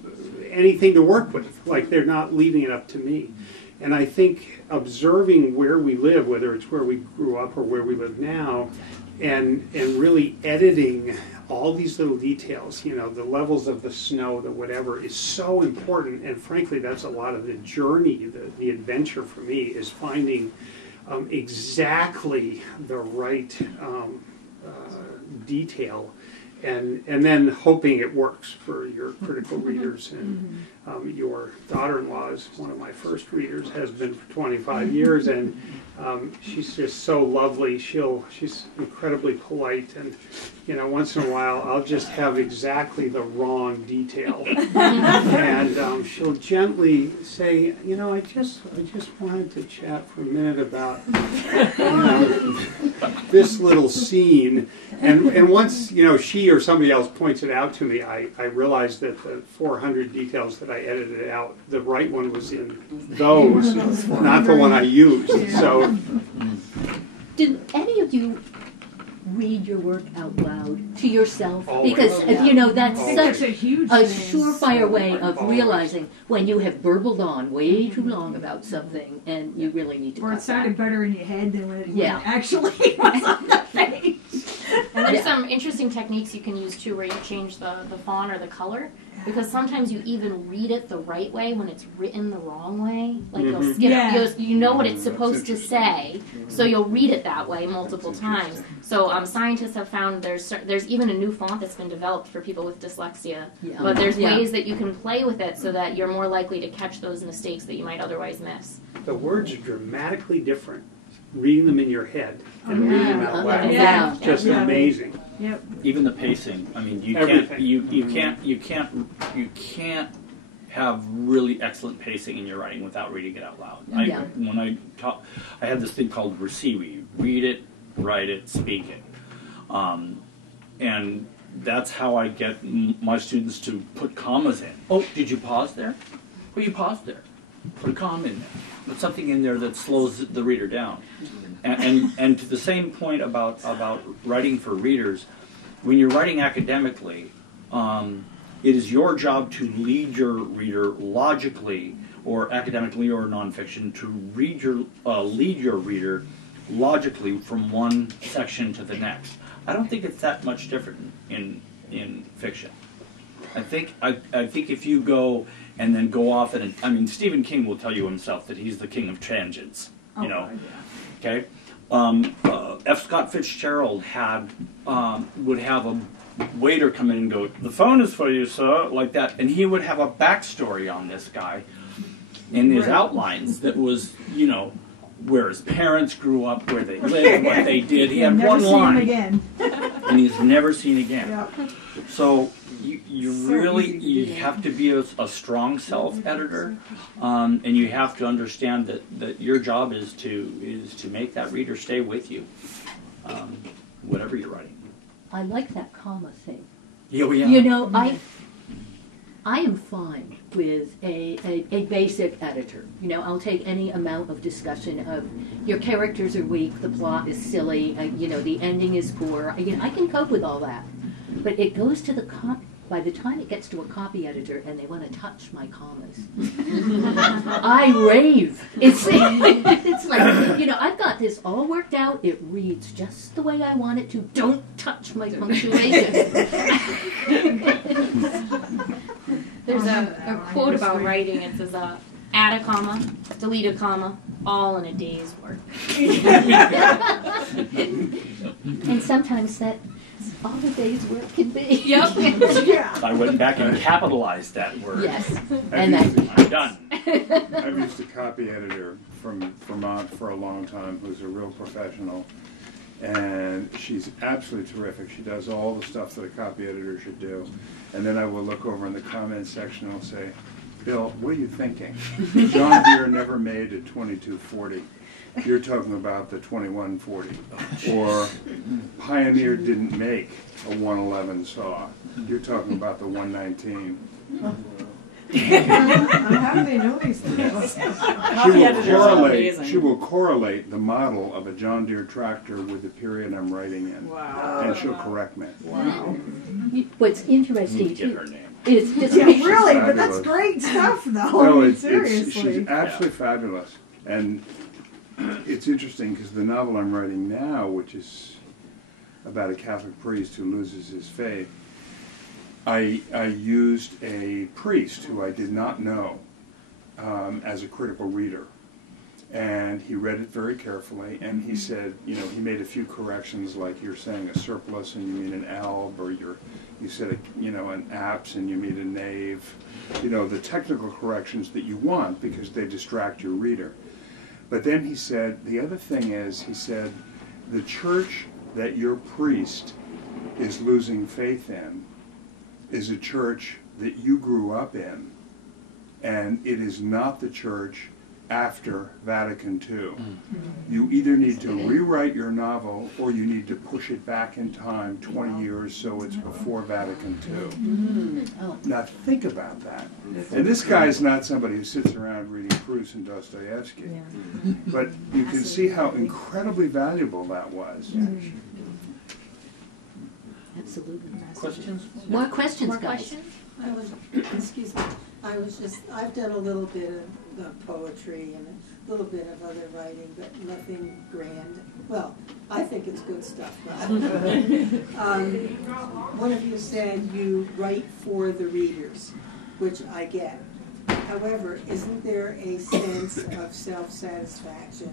anything to work with. Like, they're not leaving it up to me. And I think observing where we live, whether it's where we grew up or where we live now, and really editing all these little details, you know, the levels of the snow, the whatever, is so important. And frankly, that's a lot of the journey, the adventure for me, is finding exactly the right detail and then hoping it works for your critical readers. And your daughter-in-law is one of my first readers, has been for 25 years, and she's just so lovely. She's incredibly polite, and once in a while I'll just have exactly the wrong detail, and she'll gently say, I just wanted to chat for a minute about this little scene, and once she or somebody else points it out to me, I realize that the 400 details that I edited out, the right one was in those, not the one I used. So, do any of you read your work out loud to yourself? Always. Because that's Always. such a huge a thing. surefire way of Always. realizing when you have burbled on way too long about something and you really need to Or cut it sounded back. better in your head than when it Yeah. actually was on the page. And there's Yeah. some interesting techniques you can use too, where you change the font or the color, because sometimes you even read it the right way when it's written the wrong way. Like you'll skip, Yeah. you know what it's That's supposed to say, so you'll read it that way multiple times. So scientists have found there's even a new font that's been developed for people with dyslexia. Yeah. But there's Yeah. ways that you can play with it so that you're more likely to catch those mistakes that you might otherwise miss. the words are dramatically different reading them in your head and reading them out loud. Yeah. It's just Yeah. amazing. Yep. Even the pacing. I mean, you Everything. can't have really excellent pacing in your writing without reading it out loud. Yeah. When I taught, I had this thing called Reciwi. Read it, write it, speak it, and that's how I get my students to put commas in. Oh, did you pause there? Well, you paused there. Put a comma in there. Put something in there that slows the reader down. And to the same point about writing for readers, when you're writing academically, it is your job to lead your reader logically, or academically or nonfiction, to lead your reader logically from one section to the next. I don't think it's that much different in fiction. I think if you go and then go off and Stephen King will tell you himself that he's the king of tangents. Okay. F. Scott Fitzgerald would have a waiter come in and go, "The phone is for you, sir," like that, and he would have a backstory on this guy in his outlines that was, where his parents grew up, where they lived, what they did. He had Never one see line, him again. and he's never seen again. Yep. So you So really easy to do you that. have to be a strong self-editor, and you have to understand that your job is to make that reader stay with you, whatever you're writing. I like that comma thing. Yeah. I am fine with a basic editor. I'll take any amount of discussion of your characters are weak, the plot is silly, the ending is poor. I can cope with all that. But it goes to the by the time it gets to a copy editor and they want to touch my commas, I rave. It's like, I've got this all worked out. It reads just the way I want it to. Don't touch my punctuation. There's a quote about writing. It says, add a comma, delete a comma, all in a day's work. And sometimes that's all a day's work can be. Yep. Yeah. I went back and capitalized that word. Yes. And that, I'm done. I've used a copy editor from Vermont for a long time who's a real professional, and she's absolutely terrific. She does all the stuff that a copy editor should do. And then I will look over in the comments section and I'll say, "Bill, what are you thinking? John Deere never made a 2240. You're talking about the 2140. Or Pioneer didn't make a 111 saw. You're talking about the 119. How do they know these things? She will correlate the model of a John Deere tractor with the period I'm writing in. Wow. And she'll correct me. Wow. what's interesting Need to get too her name. is just Yeah, really, but that's Fabulous. great stuff, though. No, I mean, seriously. she's absolutely fabulous. And it's interesting because the novel I'm writing now, which is about a Catholic priest who loses his faith, I used a priest who I did not know as a critical reader. And he read it very carefully, and he said, you know, he made a few corrections, like you're saying a surplus and you mean an alb, or you said, you know, an apse and you mean a knave. You know, the technical corrections that you want because they distract your reader. But then he said, the other thing is, he said, the church that your priest is losing faith in is a church that you grew up in, and it is not the church after Vatican II. You either need to rewrite your novel or you need to push it back in time 20 years so it's before Vatican II. Now think about that. And this guy's not somebody who sits around reading Proust and Dostoevsky. But you can see how incredibly valuable that was. Absolutely. Questions? More questions, More guys. questions? Excuse me, I've done a little bit of poetry and a little bit of other writing, but nothing grand. Well, I think it's good stuff, but one of you said you write for the readers, which I get. However, isn't there a sense of self-satisfaction,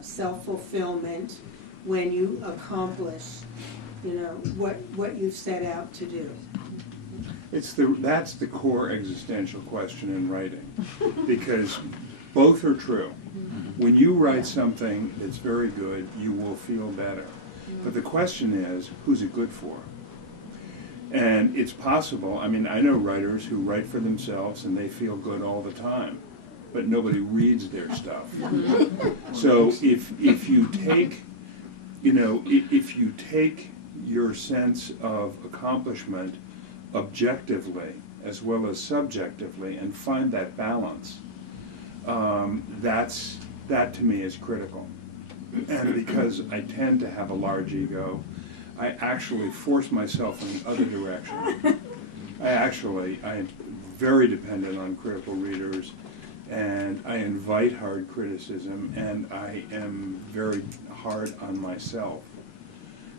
self-fulfillment when you accomplish, you know, what you've set out to do? That's the core existential question in writing, because both are true. When you write something that's very good, you will feel better. But the question is, who's it good for? And it's possible, I mean, I know writers who write for themselves and they feel good all the time, but nobody reads their stuff. So if you take, you know, if you take your sense of accomplishment objectively as well as subjectively and find that balance, that to me is critical. And because I tend to have a large ego, I actually force myself in the other direction. I'm very dependent on critical readers, and I invite hard criticism, and I am very hard on myself.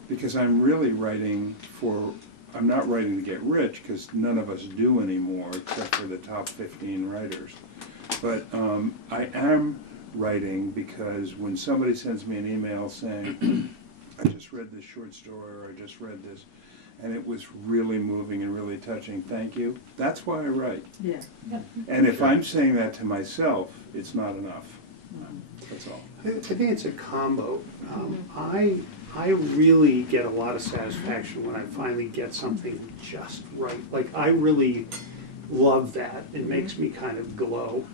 Because I'm really writing I'm not writing to get rich, because none of us do anymore, except for the top 15 writers. But I am writing because when somebody sends me an email saying, I just read this short story, or I just read this, and it was really moving and really touching, thank you, that's why I write. Yeah. And if I'm saying that to myself, it's not enough. That's all. I think it's a combo. I really get a lot of satisfaction when I finally get something just right. Like, I really love that. It makes me kind of glow.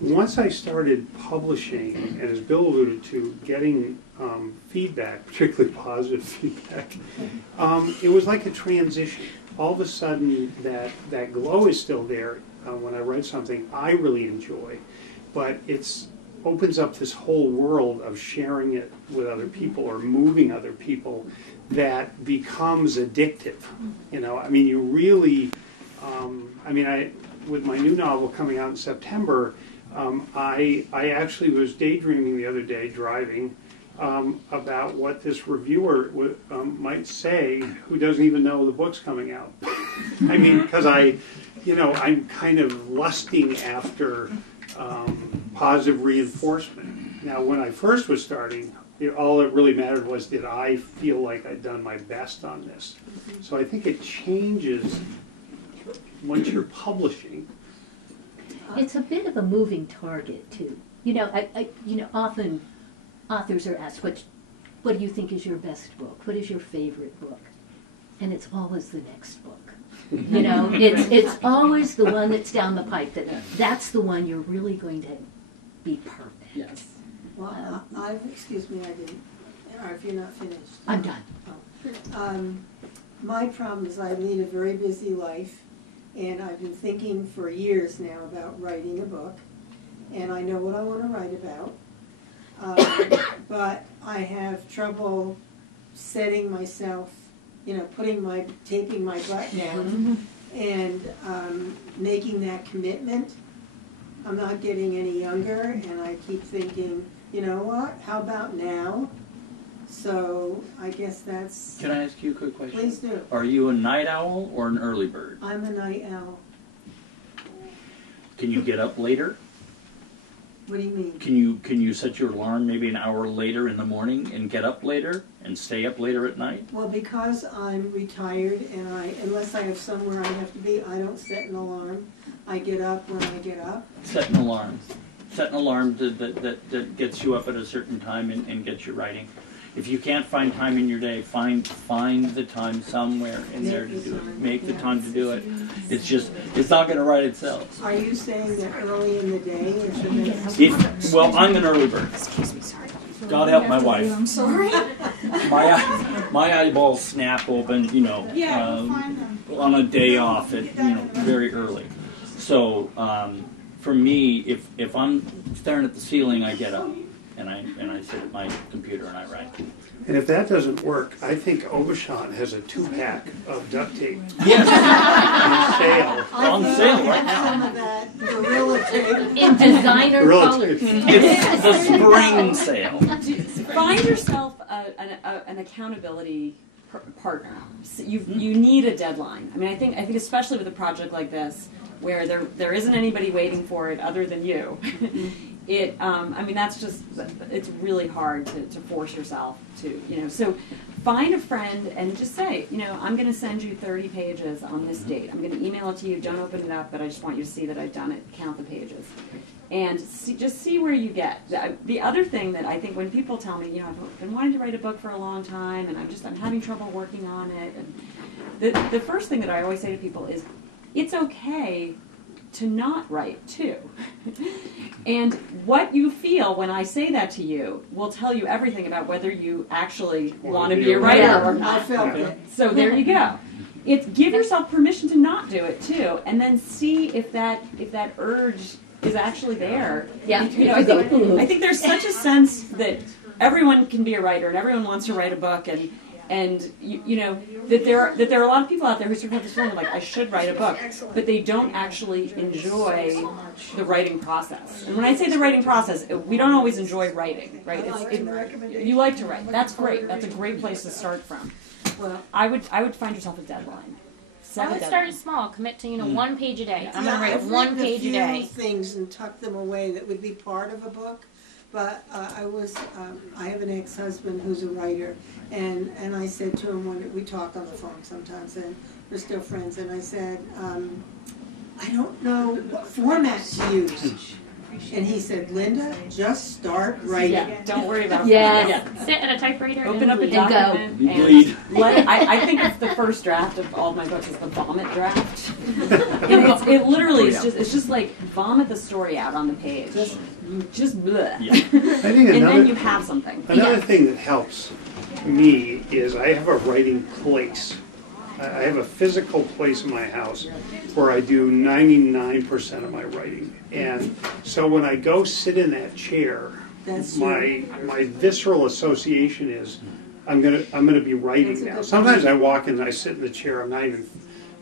Once I started publishing, and as Bill alluded to, getting feedback, particularly positive feedback, it was like a transition. All of a sudden, that glow is still there when I write something I really enjoy, but it's opens up this whole world of sharing it with other people or moving other people that becomes addictive. You know, I mean, you really, with my new novel coming out in September, I actually was daydreaming the other day driving about what this reviewer might say who doesn't even know the book's coming out. I mean, because I'm kind of lusting after positive reinforcement. Now, when I first was starting, all that really mattered was, did I feel like I'd done my best on this? So I think it changes once you're publishing. It's a bit of a moving target too. You know, often authors are asked, what do you think is your best book? What is your favorite book? And it's always the next book. You know, it's always the one that's down the pipe. That's the one you're really going to be perfect. Yes. Well, excuse me, I didn't. Or if you're not finished. I'm done. Oh. My problem is I lead a very busy life, and I've been thinking for years now about writing a book, and I know what I want to write about, but I have trouble setting myself, taping my butt down and making that commitment. I'm not getting any younger, and I keep thinking, you know what, how about now? So I guess that's... Can I ask you a quick question? Please do. Are you a night owl or an early bird? I'm a night owl. Can you get up later? What do you mean? Can you set your alarm maybe an hour later in the morning and get up later and stay up later at night? Well, because I'm retired and unless I have somewhere I have to be, I don't set an alarm. I get up when I get up. Set an alarm. Set an alarm that gets you up at a certain time and gets you writing. If you can't find time in your day, find the time somewhere in there to do it. Make the time to do it. It's not going to write itself. Are you saying that early in the day is the best? Well, I'm an early bird. Excuse me, sorry. God help my wife. I'm sorry. My eyeballs snap open, on a day off at very early. So for me, if I'm staring at the ceiling, I get up and I sit at my computer and I write. And if that doesn't work, I think Obashan has a 2-pack of duct tape Yes, on sale. on sale right now. Some of that gorilla tape. In designer Gorilla colors. tape. It's the spring sale. Find yourself an accountability partner. So you need a deadline. I mean, I think especially with a project like this, where there isn't anybody waiting for it other than you. It's really hard to force yourself to, so find a friend and just say, I'm going to send you 30 pages on this date. I'm going to email it to you. Don't open it up, but I just want you to see that I've done it. Count the pages. And just see where you get. The other thing that I think when people tell me, I've been wanting to write a book for a long time and I'm having trouble working on it. And the first thing that I always say to people is, it's okay to not write too. And what you feel when I say that to you will tell you everything about whether you actually want to be a writer or not. I felt it. So there you go. Give yourself permission to not do it too, and then see if that urge is actually there. Yeah. I think there's such a sense that everyone can be a writer and everyone wants to write a book, and that there are a lot of people out there who sort of have this feeling like I should write a book, but they don't actually enjoy the writing process. And when I say the writing process, we don't always enjoy writing, right? You like to write. That's great. That's a great place to start from. Well, I would find yourself a deadline. I would start small. Commit to 1 page a day. I'm going to write I've 1 written page a a day. few things and tuck them away that would be part of a book. But I have an ex-husband who's a writer, and I said to him we talk on the phone sometimes, and we're still friends, and I said, I don't know what format to use. And he said, Linda, just start writing. Yeah, don't worry about Yes. it. Sit at a typewriter Open and up a read. document Bleed. I think it's the first draft of all of my books is the vomit draft. And it literally is just like vomit the story out on the page. Just bleh. I think And then you have something. Another thing that helps me is I have a writing place. I have a physical place in my house where I do 99% of my writing. And so when I go sit in that chair, my visceral association is I'm gonna be writing now. Sometimes I walk in and I sit in the chair, I'm not even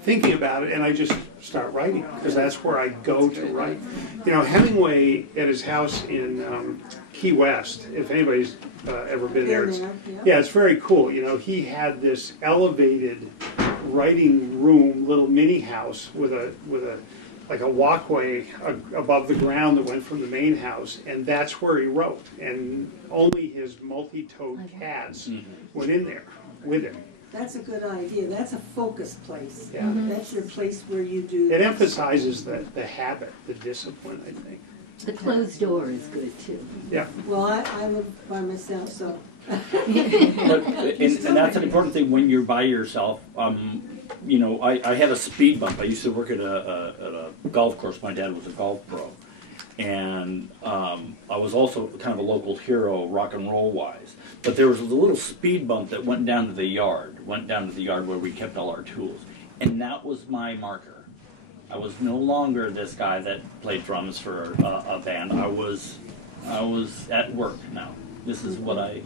thinking about it, and I just start writing because that's where I go to write. Hemingway at his house in Key West, if anybody's ever been there, it's very cool. He had this elevated writing room, little mini house with a walkway above the ground that went from the main house, and that's where he wrote. And only his multi-toed cats went in there with him. That's a good idea. That's a focus place. Yeah. That's your place where you do It emphasizes the habit, the discipline, I think. The closed door is good too. Yeah. Well, I live by myself, so. And that's an important thing when you're by yourself. I had a speed bump. I used to work at a golf course. My dad was a golf pro. And I was also kind of a local hero rock and roll wise. But there was a little speed bump that went down to the yard where we kept all our tools. And that was my marker. I was no longer this guy that played drums for a band. I was at work now. This is what I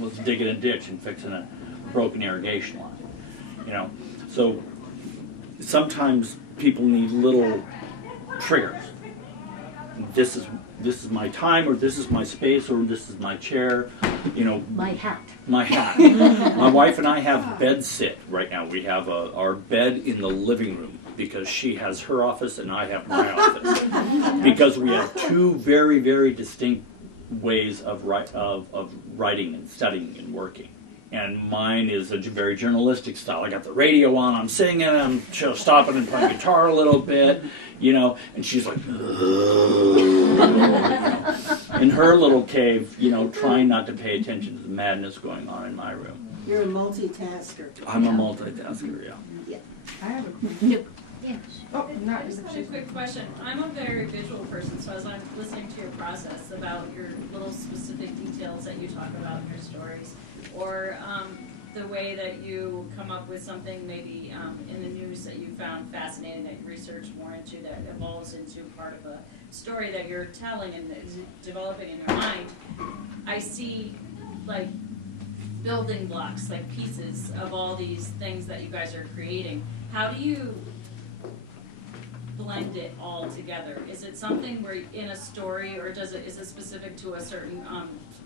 was digging a ditch and fixing a broken irrigation line. So sometimes people need little triggers. This is my time, or this is my space, or this is my chair. My hat. My hat. My wife and I have bed sit right now. We have our bed in the living room. because she has her office and I have my office. Because we have two very, very distinct ways of writing and studying and working. And mine is a very journalistic style. I got the radio on, I'm singing, I'm stopping and playing guitar a little bit, you know, and she's like, in her little cave, you know, trying not to pay attention to the madness going on in my room. You're a multitasker. I'm a multitasker, yeah. I have a question. Yes. Oh, no, Just a quick question. I'm a very visual person, so as I'm listening to your process about your little specific details that you talk about in your stories, or the way that you come up with something maybe in the news that you found fascinating, that you research more into, that evolves into part of a story that you're telling and is developing in your mind, I see like building blocks, like pieces of all these things that you guys are creating. How do you blend it all together? Is it something where in a story, or is it specific to a certain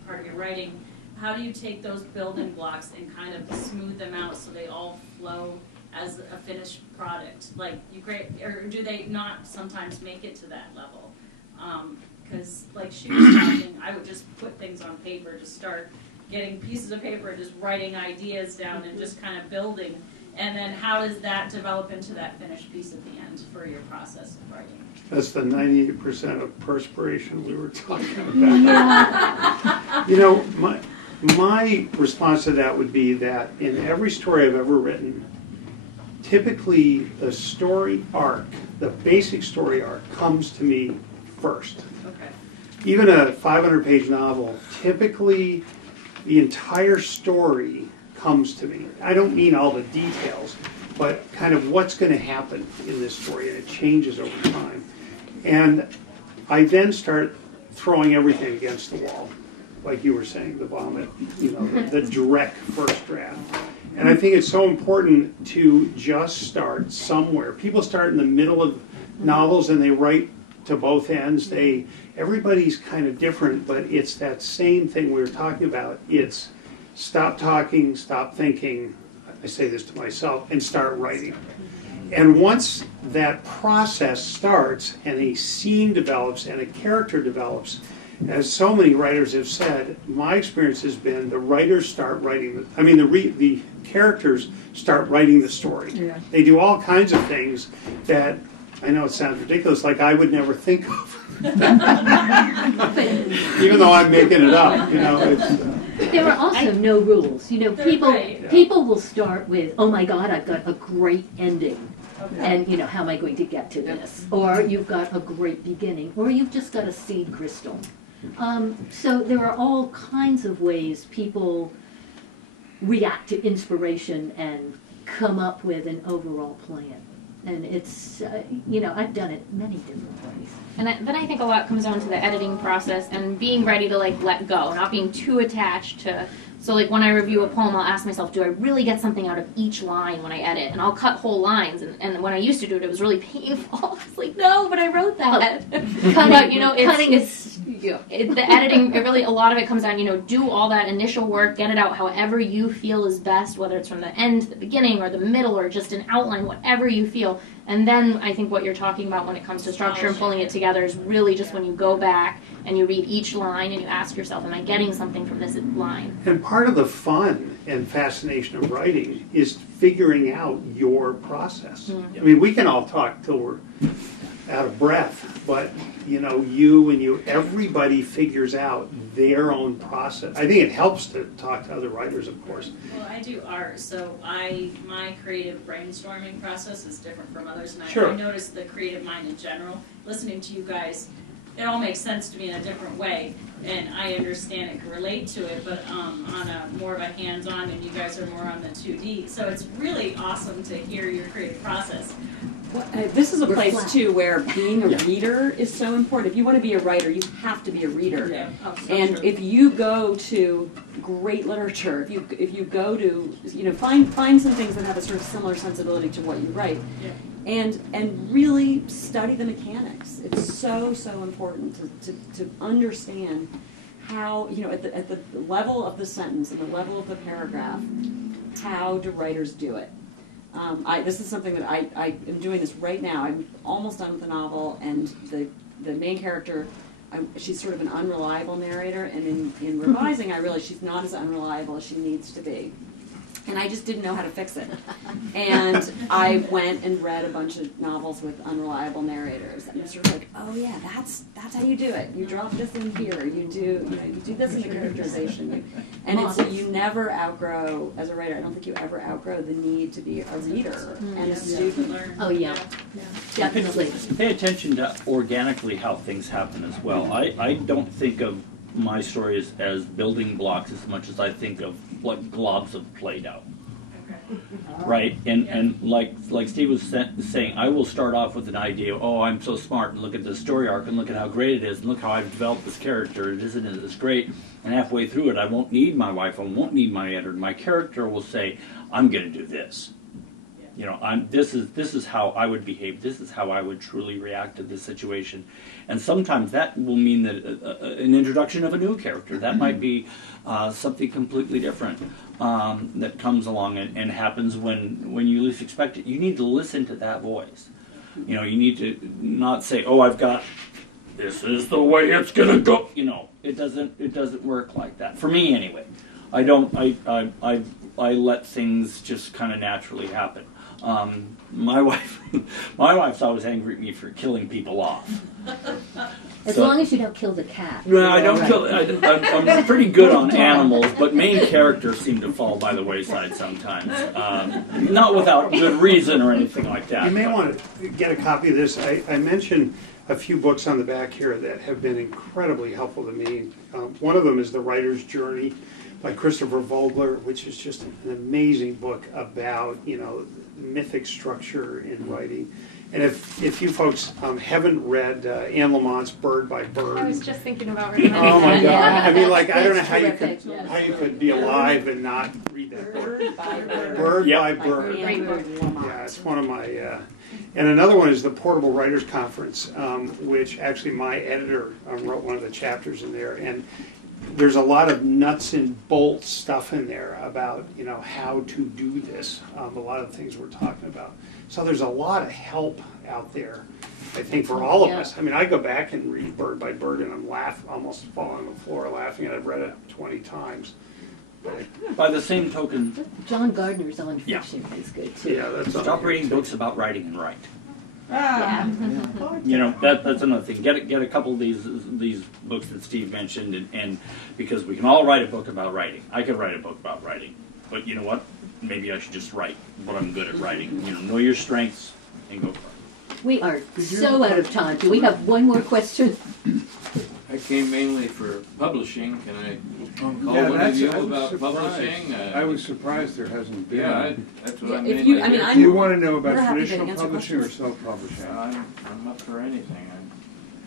part of your writing? How do you take those building blocks and kind of smooth them out so they all flow as a finished product? Like you create, or do they not sometimes make it to that level? Because like she was talking, I would just put things on paper, just start getting pieces of paper, just writing ideas down and just kind of building. And then how does that develop into that finished piece at the end for your process of writing? That's the 98% of perspiration we were talking about. Yeah. You know, my response to that would be that in every story I've ever written, typically the story arc, the basic story arc, comes to me first. Okay. Even a 500-page novel, typically the entire story comes to me. I don't mean all the details, but kind of what's going to happen in this story, and it changes over time. And I then start throwing everything against the wall, like you were saying, the vomit, you know, the direct first draft. And I think it's so important to just start somewhere. People start in the middle of novels and they write to both ends. Everybody's kind of different, but it's that same thing we were talking about. It's stop talking, stop thinking, I say this to myself, and start writing. And once that process starts and a scene develops and a character develops, as so many writers have said, my experience has been the writers start writing, the characters start writing the story. Yeah. They do all kinds of things that, I know it sounds ridiculous, like I would never think of. Even though I'm making it up, you know. There are also no rules. You know, people will start with, oh my God, I've got a great ending. Okay. And, you know, how am I going to get to this? Or you've got a great beginning. Or you've just got a seed crystal. So there are all kinds of ways people react to inspiration and come up with an overall plan. And it's, you know, I've done it many different ways. And then I think a lot comes down to the editing process and being ready to, like, let go, not being too attached to... So, like, when I review a poem, I'll ask myself, do I really get something out of each line when I edit? And I'll cut whole lines. And when I used to do it, it was really painful. I was like, no, but I wrote that. But, you know, cutting is... the editing, a lot of it comes down, you know, do all that initial work, get it out however you feel is best, whether it's from the end to the beginning or the middle or just an outline, whatever you feel. And then I think what you're talking about when it comes to structure and pulling it together is really just when you go back and you read each line and you ask yourself, am I getting something from this line? And part of the fun and fascination of writing is figuring out your process. Mm-hmm. I mean, we can all talk till we're out of breath, but you know, everybody figures out their own process. I think it helps to talk to other writers, of course. Well, I do art, so my creative brainstorming process is different from others, and Sure. I notice the creative mind in general. Listening to you guys, it all makes sense to me in a different way, and I understand it, can relate to it, but on a more of a hands-on, and you guys are more on the 2D, so it's really awesome to hear your creative process. Well, this is a place, too, where being a reader is so important. If you want to be a writer, you have to be a reader. Yeah. Oh, so and true. if you go to great literature, if you go to, you know, find some things that have a sort of similar sensibility to what you write, yeah. and really study the mechanics. It's so important to understand how, you know, at the level of the sentence and the level of the paragraph, how do writers do it? This is something that I am doing this right now. I'm almost done with the novel, and the main character, she's sort of an unreliable narrator, and in revising I realized she's not as unreliable as she needs to be. And I just didn't know how to fix it. And I went and read a bunch of novels with unreliable narrators, and it's sort of like, oh yeah, that's how you do it. You drop this in here. You do this in the characterization. And it's you never outgrow, as a writer, I don't think you ever outgrow the need to be a reader and a student. Oh yeah, definitely. Pay attention to organically how things happen as well. I don't think of my stories as building blocks as much as I think of like globs of Play-Doh. Right? And like Steve was saying, I will start off with an idea, oh, I'm so smart, and look at the story arc, and look at how great it is, and look how I've developed this character, isn't it? It's great. And halfway through it, I won't need my wife, I won't need my editor. My character will say, I'm going to do this. You know, this is how I would behave. This is how I would truly react to this situation. And sometimes that will mean that an introduction of a new character. That might be something completely different that comes along and happens when you least expect it. You need to listen to that voice. You know, you need to not say, "Oh, I've got this is the way it's gonna go." You know, it doesn't work like that. For me, anyway. I don't. I let things just kind of naturally happen. My wife's always angry at me for killing people off. As long as you don't kill the cat. No, I don't kill. I'm pretty good on animals, but main characters seem to fall by the wayside sometimes. Not without good reason or anything like that. You may want to get a copy of this. I mentioned a few books on the back here that have been incredibly helpful to me. One of them is The Writer's Journey by Christopher Vogler, which is just an amazing book about, you know, mythic structure in writing. And if you folks haven't read Anne Lamont's Bird by Bird. I was just thinking about reading that. Oh my God. Yeah. I mean, like, I don't know It's how you terrific, could yes. how you could be alive and not read that book. Bird by bird. Bird Yep. by Bird. Great book. Yeah, it's one of my, and another one is the Portable Writers Conference, which actually my editor wrote one of the chapters in there, and there's a lot of nuts and bolts stuff in there about, you know, how to do this, a lot of things we're talking about. So there's a lot of help out there, I think, for all of us. I mean, I go back and read Bird by Bird, and I'm almost falling on the floor laughing, and I've read it 20 times. By the same token, John Gardner's on Yeah. fiction is good too. Yeah, that's stop reading books about writing and write. Ah. You know, that's another thing. Get a couple of these books that Steve mentioned, and because we can all write a book about writing. I could write a book about writing, but you know what? Maybe I should just write what I'm good at writing. You know your strengths and go for it. We are so out of time. Do we have one more question? I came mainly for publishing. Can I call Yeah, one of that's, you I was about surprised. publishing? I was surprised there hasn't been. Yeah, that's what I'm If mainly you- I mean, here I'm- Do you for. want to know about We're happy to traditional answer publishing or questions. self-publishing? I'm up for anything.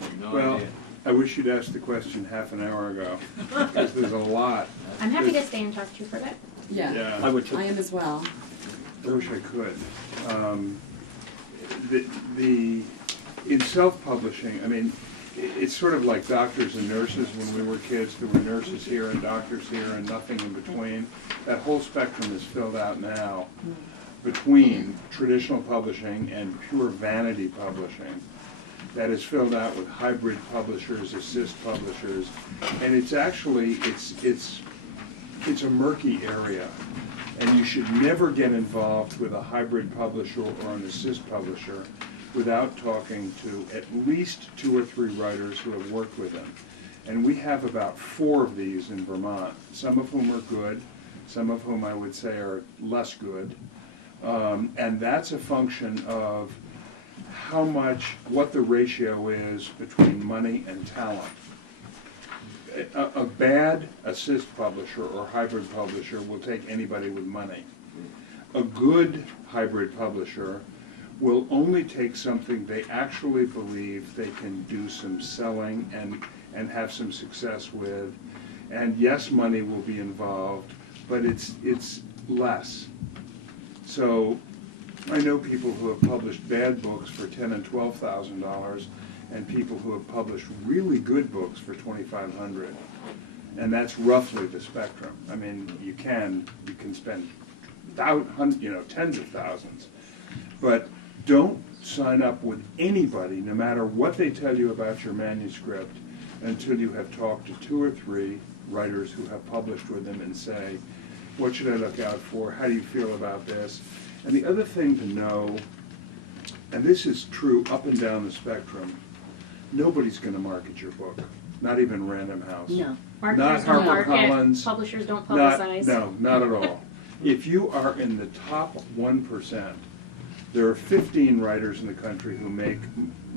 I have no Well, idea. I wish you'd asked the question half an hour ago, because there's a lot. I'm happy to stay in touch with you for that. Yeah, I would too. I am as well. I wish I could. In self-publishing, I mean, it's sort of like doctors and nurses. When we were kids, there were nurses here and doctors here and nothing in between. That whole spectrum is filled out now between traditional publishing and pure vanity publishing. That is filled out with hybrid publishers, assist publishers, and it's actually it's a murky area. And you should never get involved with a hybrid publisher or an assist publisher without talking to at least 2 or 3 writers who have worked with them. And we have about 4 of these in Vermont, some of whom are good, some of whom I would say are less good. And that's a function of what the ratio is between money and talent. A bad assist publisher or hybrid publisher will take anybody with money. A good hybrid publisher will only take something they actually believe they can do some selling and have some success with. And yes, money will be involved, but it's less. So I know people who have published bad books for $10,000 and $12,000, and people who have published really good books for $2,500, and that's roughly the spectrum. I mean, you can spend tens of thousands. But don't sign up with anybody, no matter what they tell you about your manuscript, until you have talked to 2 or 3 writers who have published with them and say, what should I look out for? How do you feel about this? And the other thing to know, and this is true up and down the spectrum, nobody's going to market your book, not even Random House. No. Marketers don't market, publishers don't publicize. Not at all. If you are in the top 1%, there are 15 writers in the country who make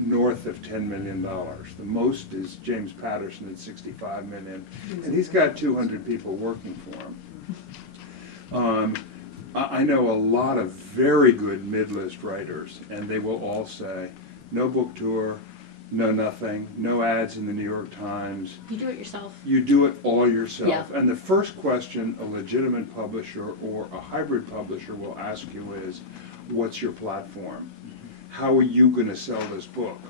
north of $10 million. The most is James Patterson at $65 million, and he's got 200 people working for him. I know a lot of very good mid-list writers, and they will all say, no book tour, no nothing, no ads in the New York Times. You do it yourself. You do it all yourself. Yeah. And the first question a legitimate publisher or a hybrid publisher will ask you is, what's your platform? How are you going to sell this book?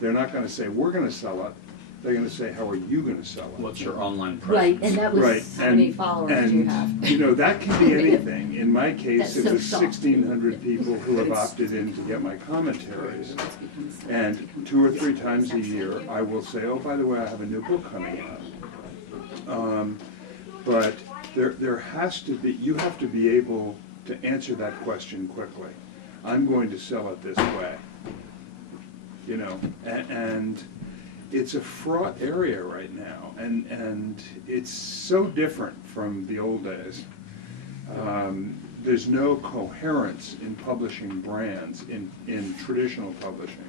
They're not going to say, we're going to sell it. They're going to say, how are you going to sell it? What's your online presence? Right, and that was Right. How many followers do you have? That can be anything. In my case, That's it so was soft. 1,600 people who have opted in to get my commentaries. And 2 or 3 times a year, I will say, oh, by the way, I have a new book coming out. But there has to be, you have to be able to answer that question quickly. I'm going to sell it this way. And it's a fraught area right now, and it's so different from the old days. There's no coherence in publishing brands, in traditional publishing.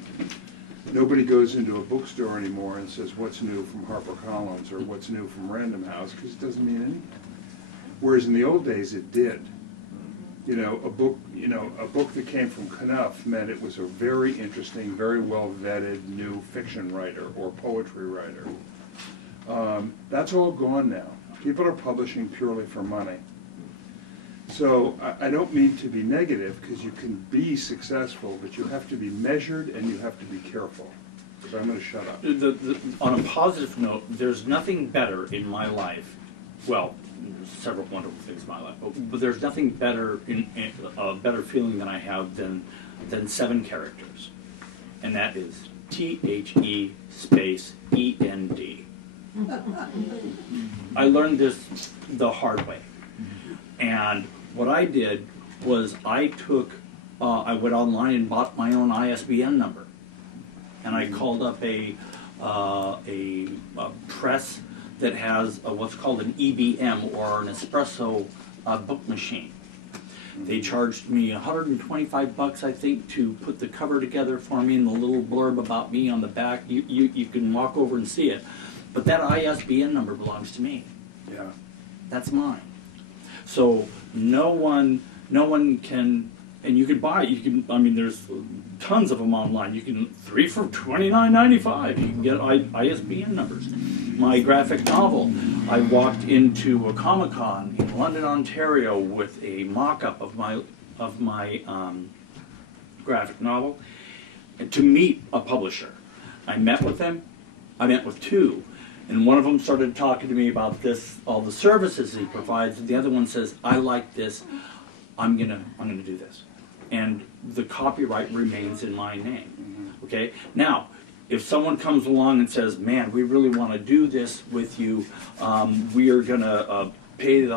Nobody goes into a bookstore anymore and says, what's new from HarperCollins or what's new from Random House, because it doesn't mean anything. Whereas in the old days it did. A book that came from Knuth meant it was a very interesting, very well vetted new fiction writer or poetry writer. That's all gone now. People are publishing purely for money. So I don't mean to be negative, because you can be successful, but you have to be measured and you have to be careful. So I'm going to shut up. On a positive note, there's nothing better in my life. Well, several wonderful things in my life, but there's nothing better a better feeling than I have than 7 characters, and that is THE space END. I learned this the hard way, and what I did was I went online and bought my own ISBN number, and I called up a press that has what's called an EBM, or an espresso book machine. They charged me $125, I think, to put the cover together for me and the little blurb about me on the back. You can walk over and see it. But that ISBN number belongs to me. Yeah. That's mine. So no one can, and you can buy it. There's tons of them online. You can 3 for $29.95. You can get ISBN numbers. My graphic novel, I walked into a Comic-Con in London, Ontario, with a mock-up of my graphic novel to meet a publisher. I met with them. I met with 2, and one of them started talking to me about all the services he provides, and the other one says, I like this. I'm gonna do this, and the copyright remains in my name. Okay. Now, if someone comes along and says, man, we really want to do this with you, we are going to pay the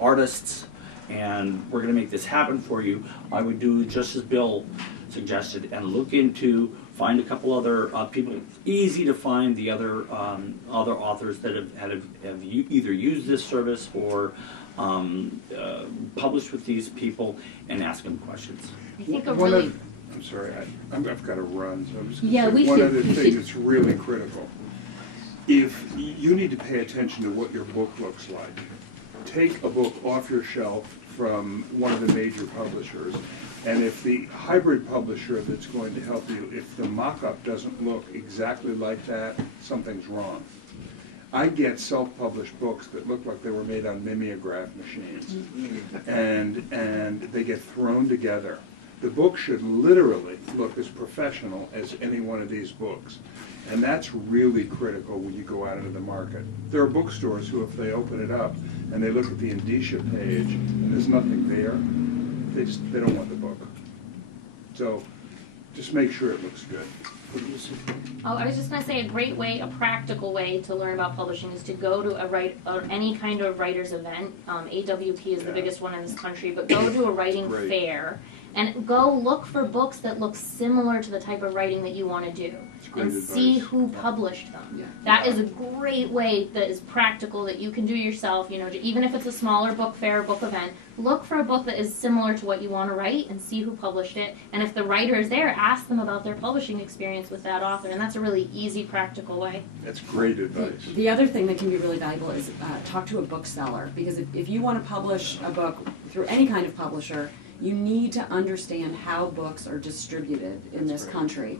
artists, and we're going to make this happen for you, I would do just as Bill suggested and look into, find a couple other people. It's easy to find the other authors that have either used this service or published with these people, and ask them questions. I think I'm sorry, I've got to run, so I'm just going Yeah, to say one other thing should. that's really critical. If you need to pay attention to what your book looks like, take a book off your shelf from one of the major publishers, and if the hybrid publisher that's going to help you, if the mock-up doesn't look exactly like that, something's wrong. I get self-published books that look like they were made on mimeograph machines, and they get thrown together. The book should literally look as professional as any one of these books. And that's really critical when you go out into the market. There are bookstores who, if they open it up and they look at the indicia page and there's nothing there, they don't want the book. So just make sure it looks good. Oh, I was just going to say a great way, a practical way to learn about publishing is to go to any kind of writer's event. AWP is the biggest one in this country, but go to a writing fair and go look for books that look similar to the type of writing that you want to do, and see who published them. Yeah. That is a great way that is practical that you can do yourself. You know, even if it's a smaller book fair, book event, look for a book that is similar to what you want to write and see who published it. And if the writer is there, ask them about their publishing experience with that author. And that's a really easy, practical way. That's great advice. The other thing that can be really valuable is talk to a bookseller, because if you want to publish a book through any kind of publisher, you need to understand how books are distributed in this country.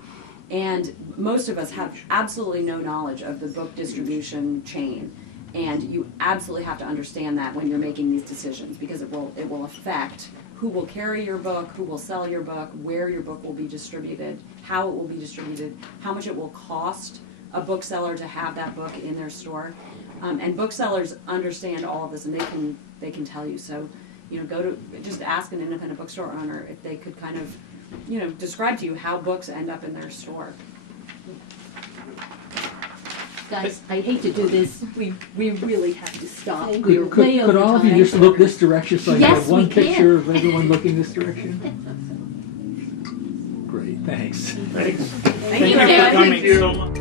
And most of us have absolutely no knowledge of the book distribution chain. And you absolutely have to understand that when you're making these decisions, because it will affect who will carry your book, who will sell your book, where your book will be distributed, how it will be distributed, how much it will cost a bookseller to have that book in their store. And booksellers understand all of this, and they can tell you. So, you know, just ask an independent bookstore owner if they could kind of, you know, describe to you how books end up in their store. Guys, I hate to do this. We really have to stop. Could, We're way over could all of you time. just look this direction so I Yes, can have one we can. picture of everyone looking this direction? Great, thanks. Thanks. Thank you, for everyone. coming so much.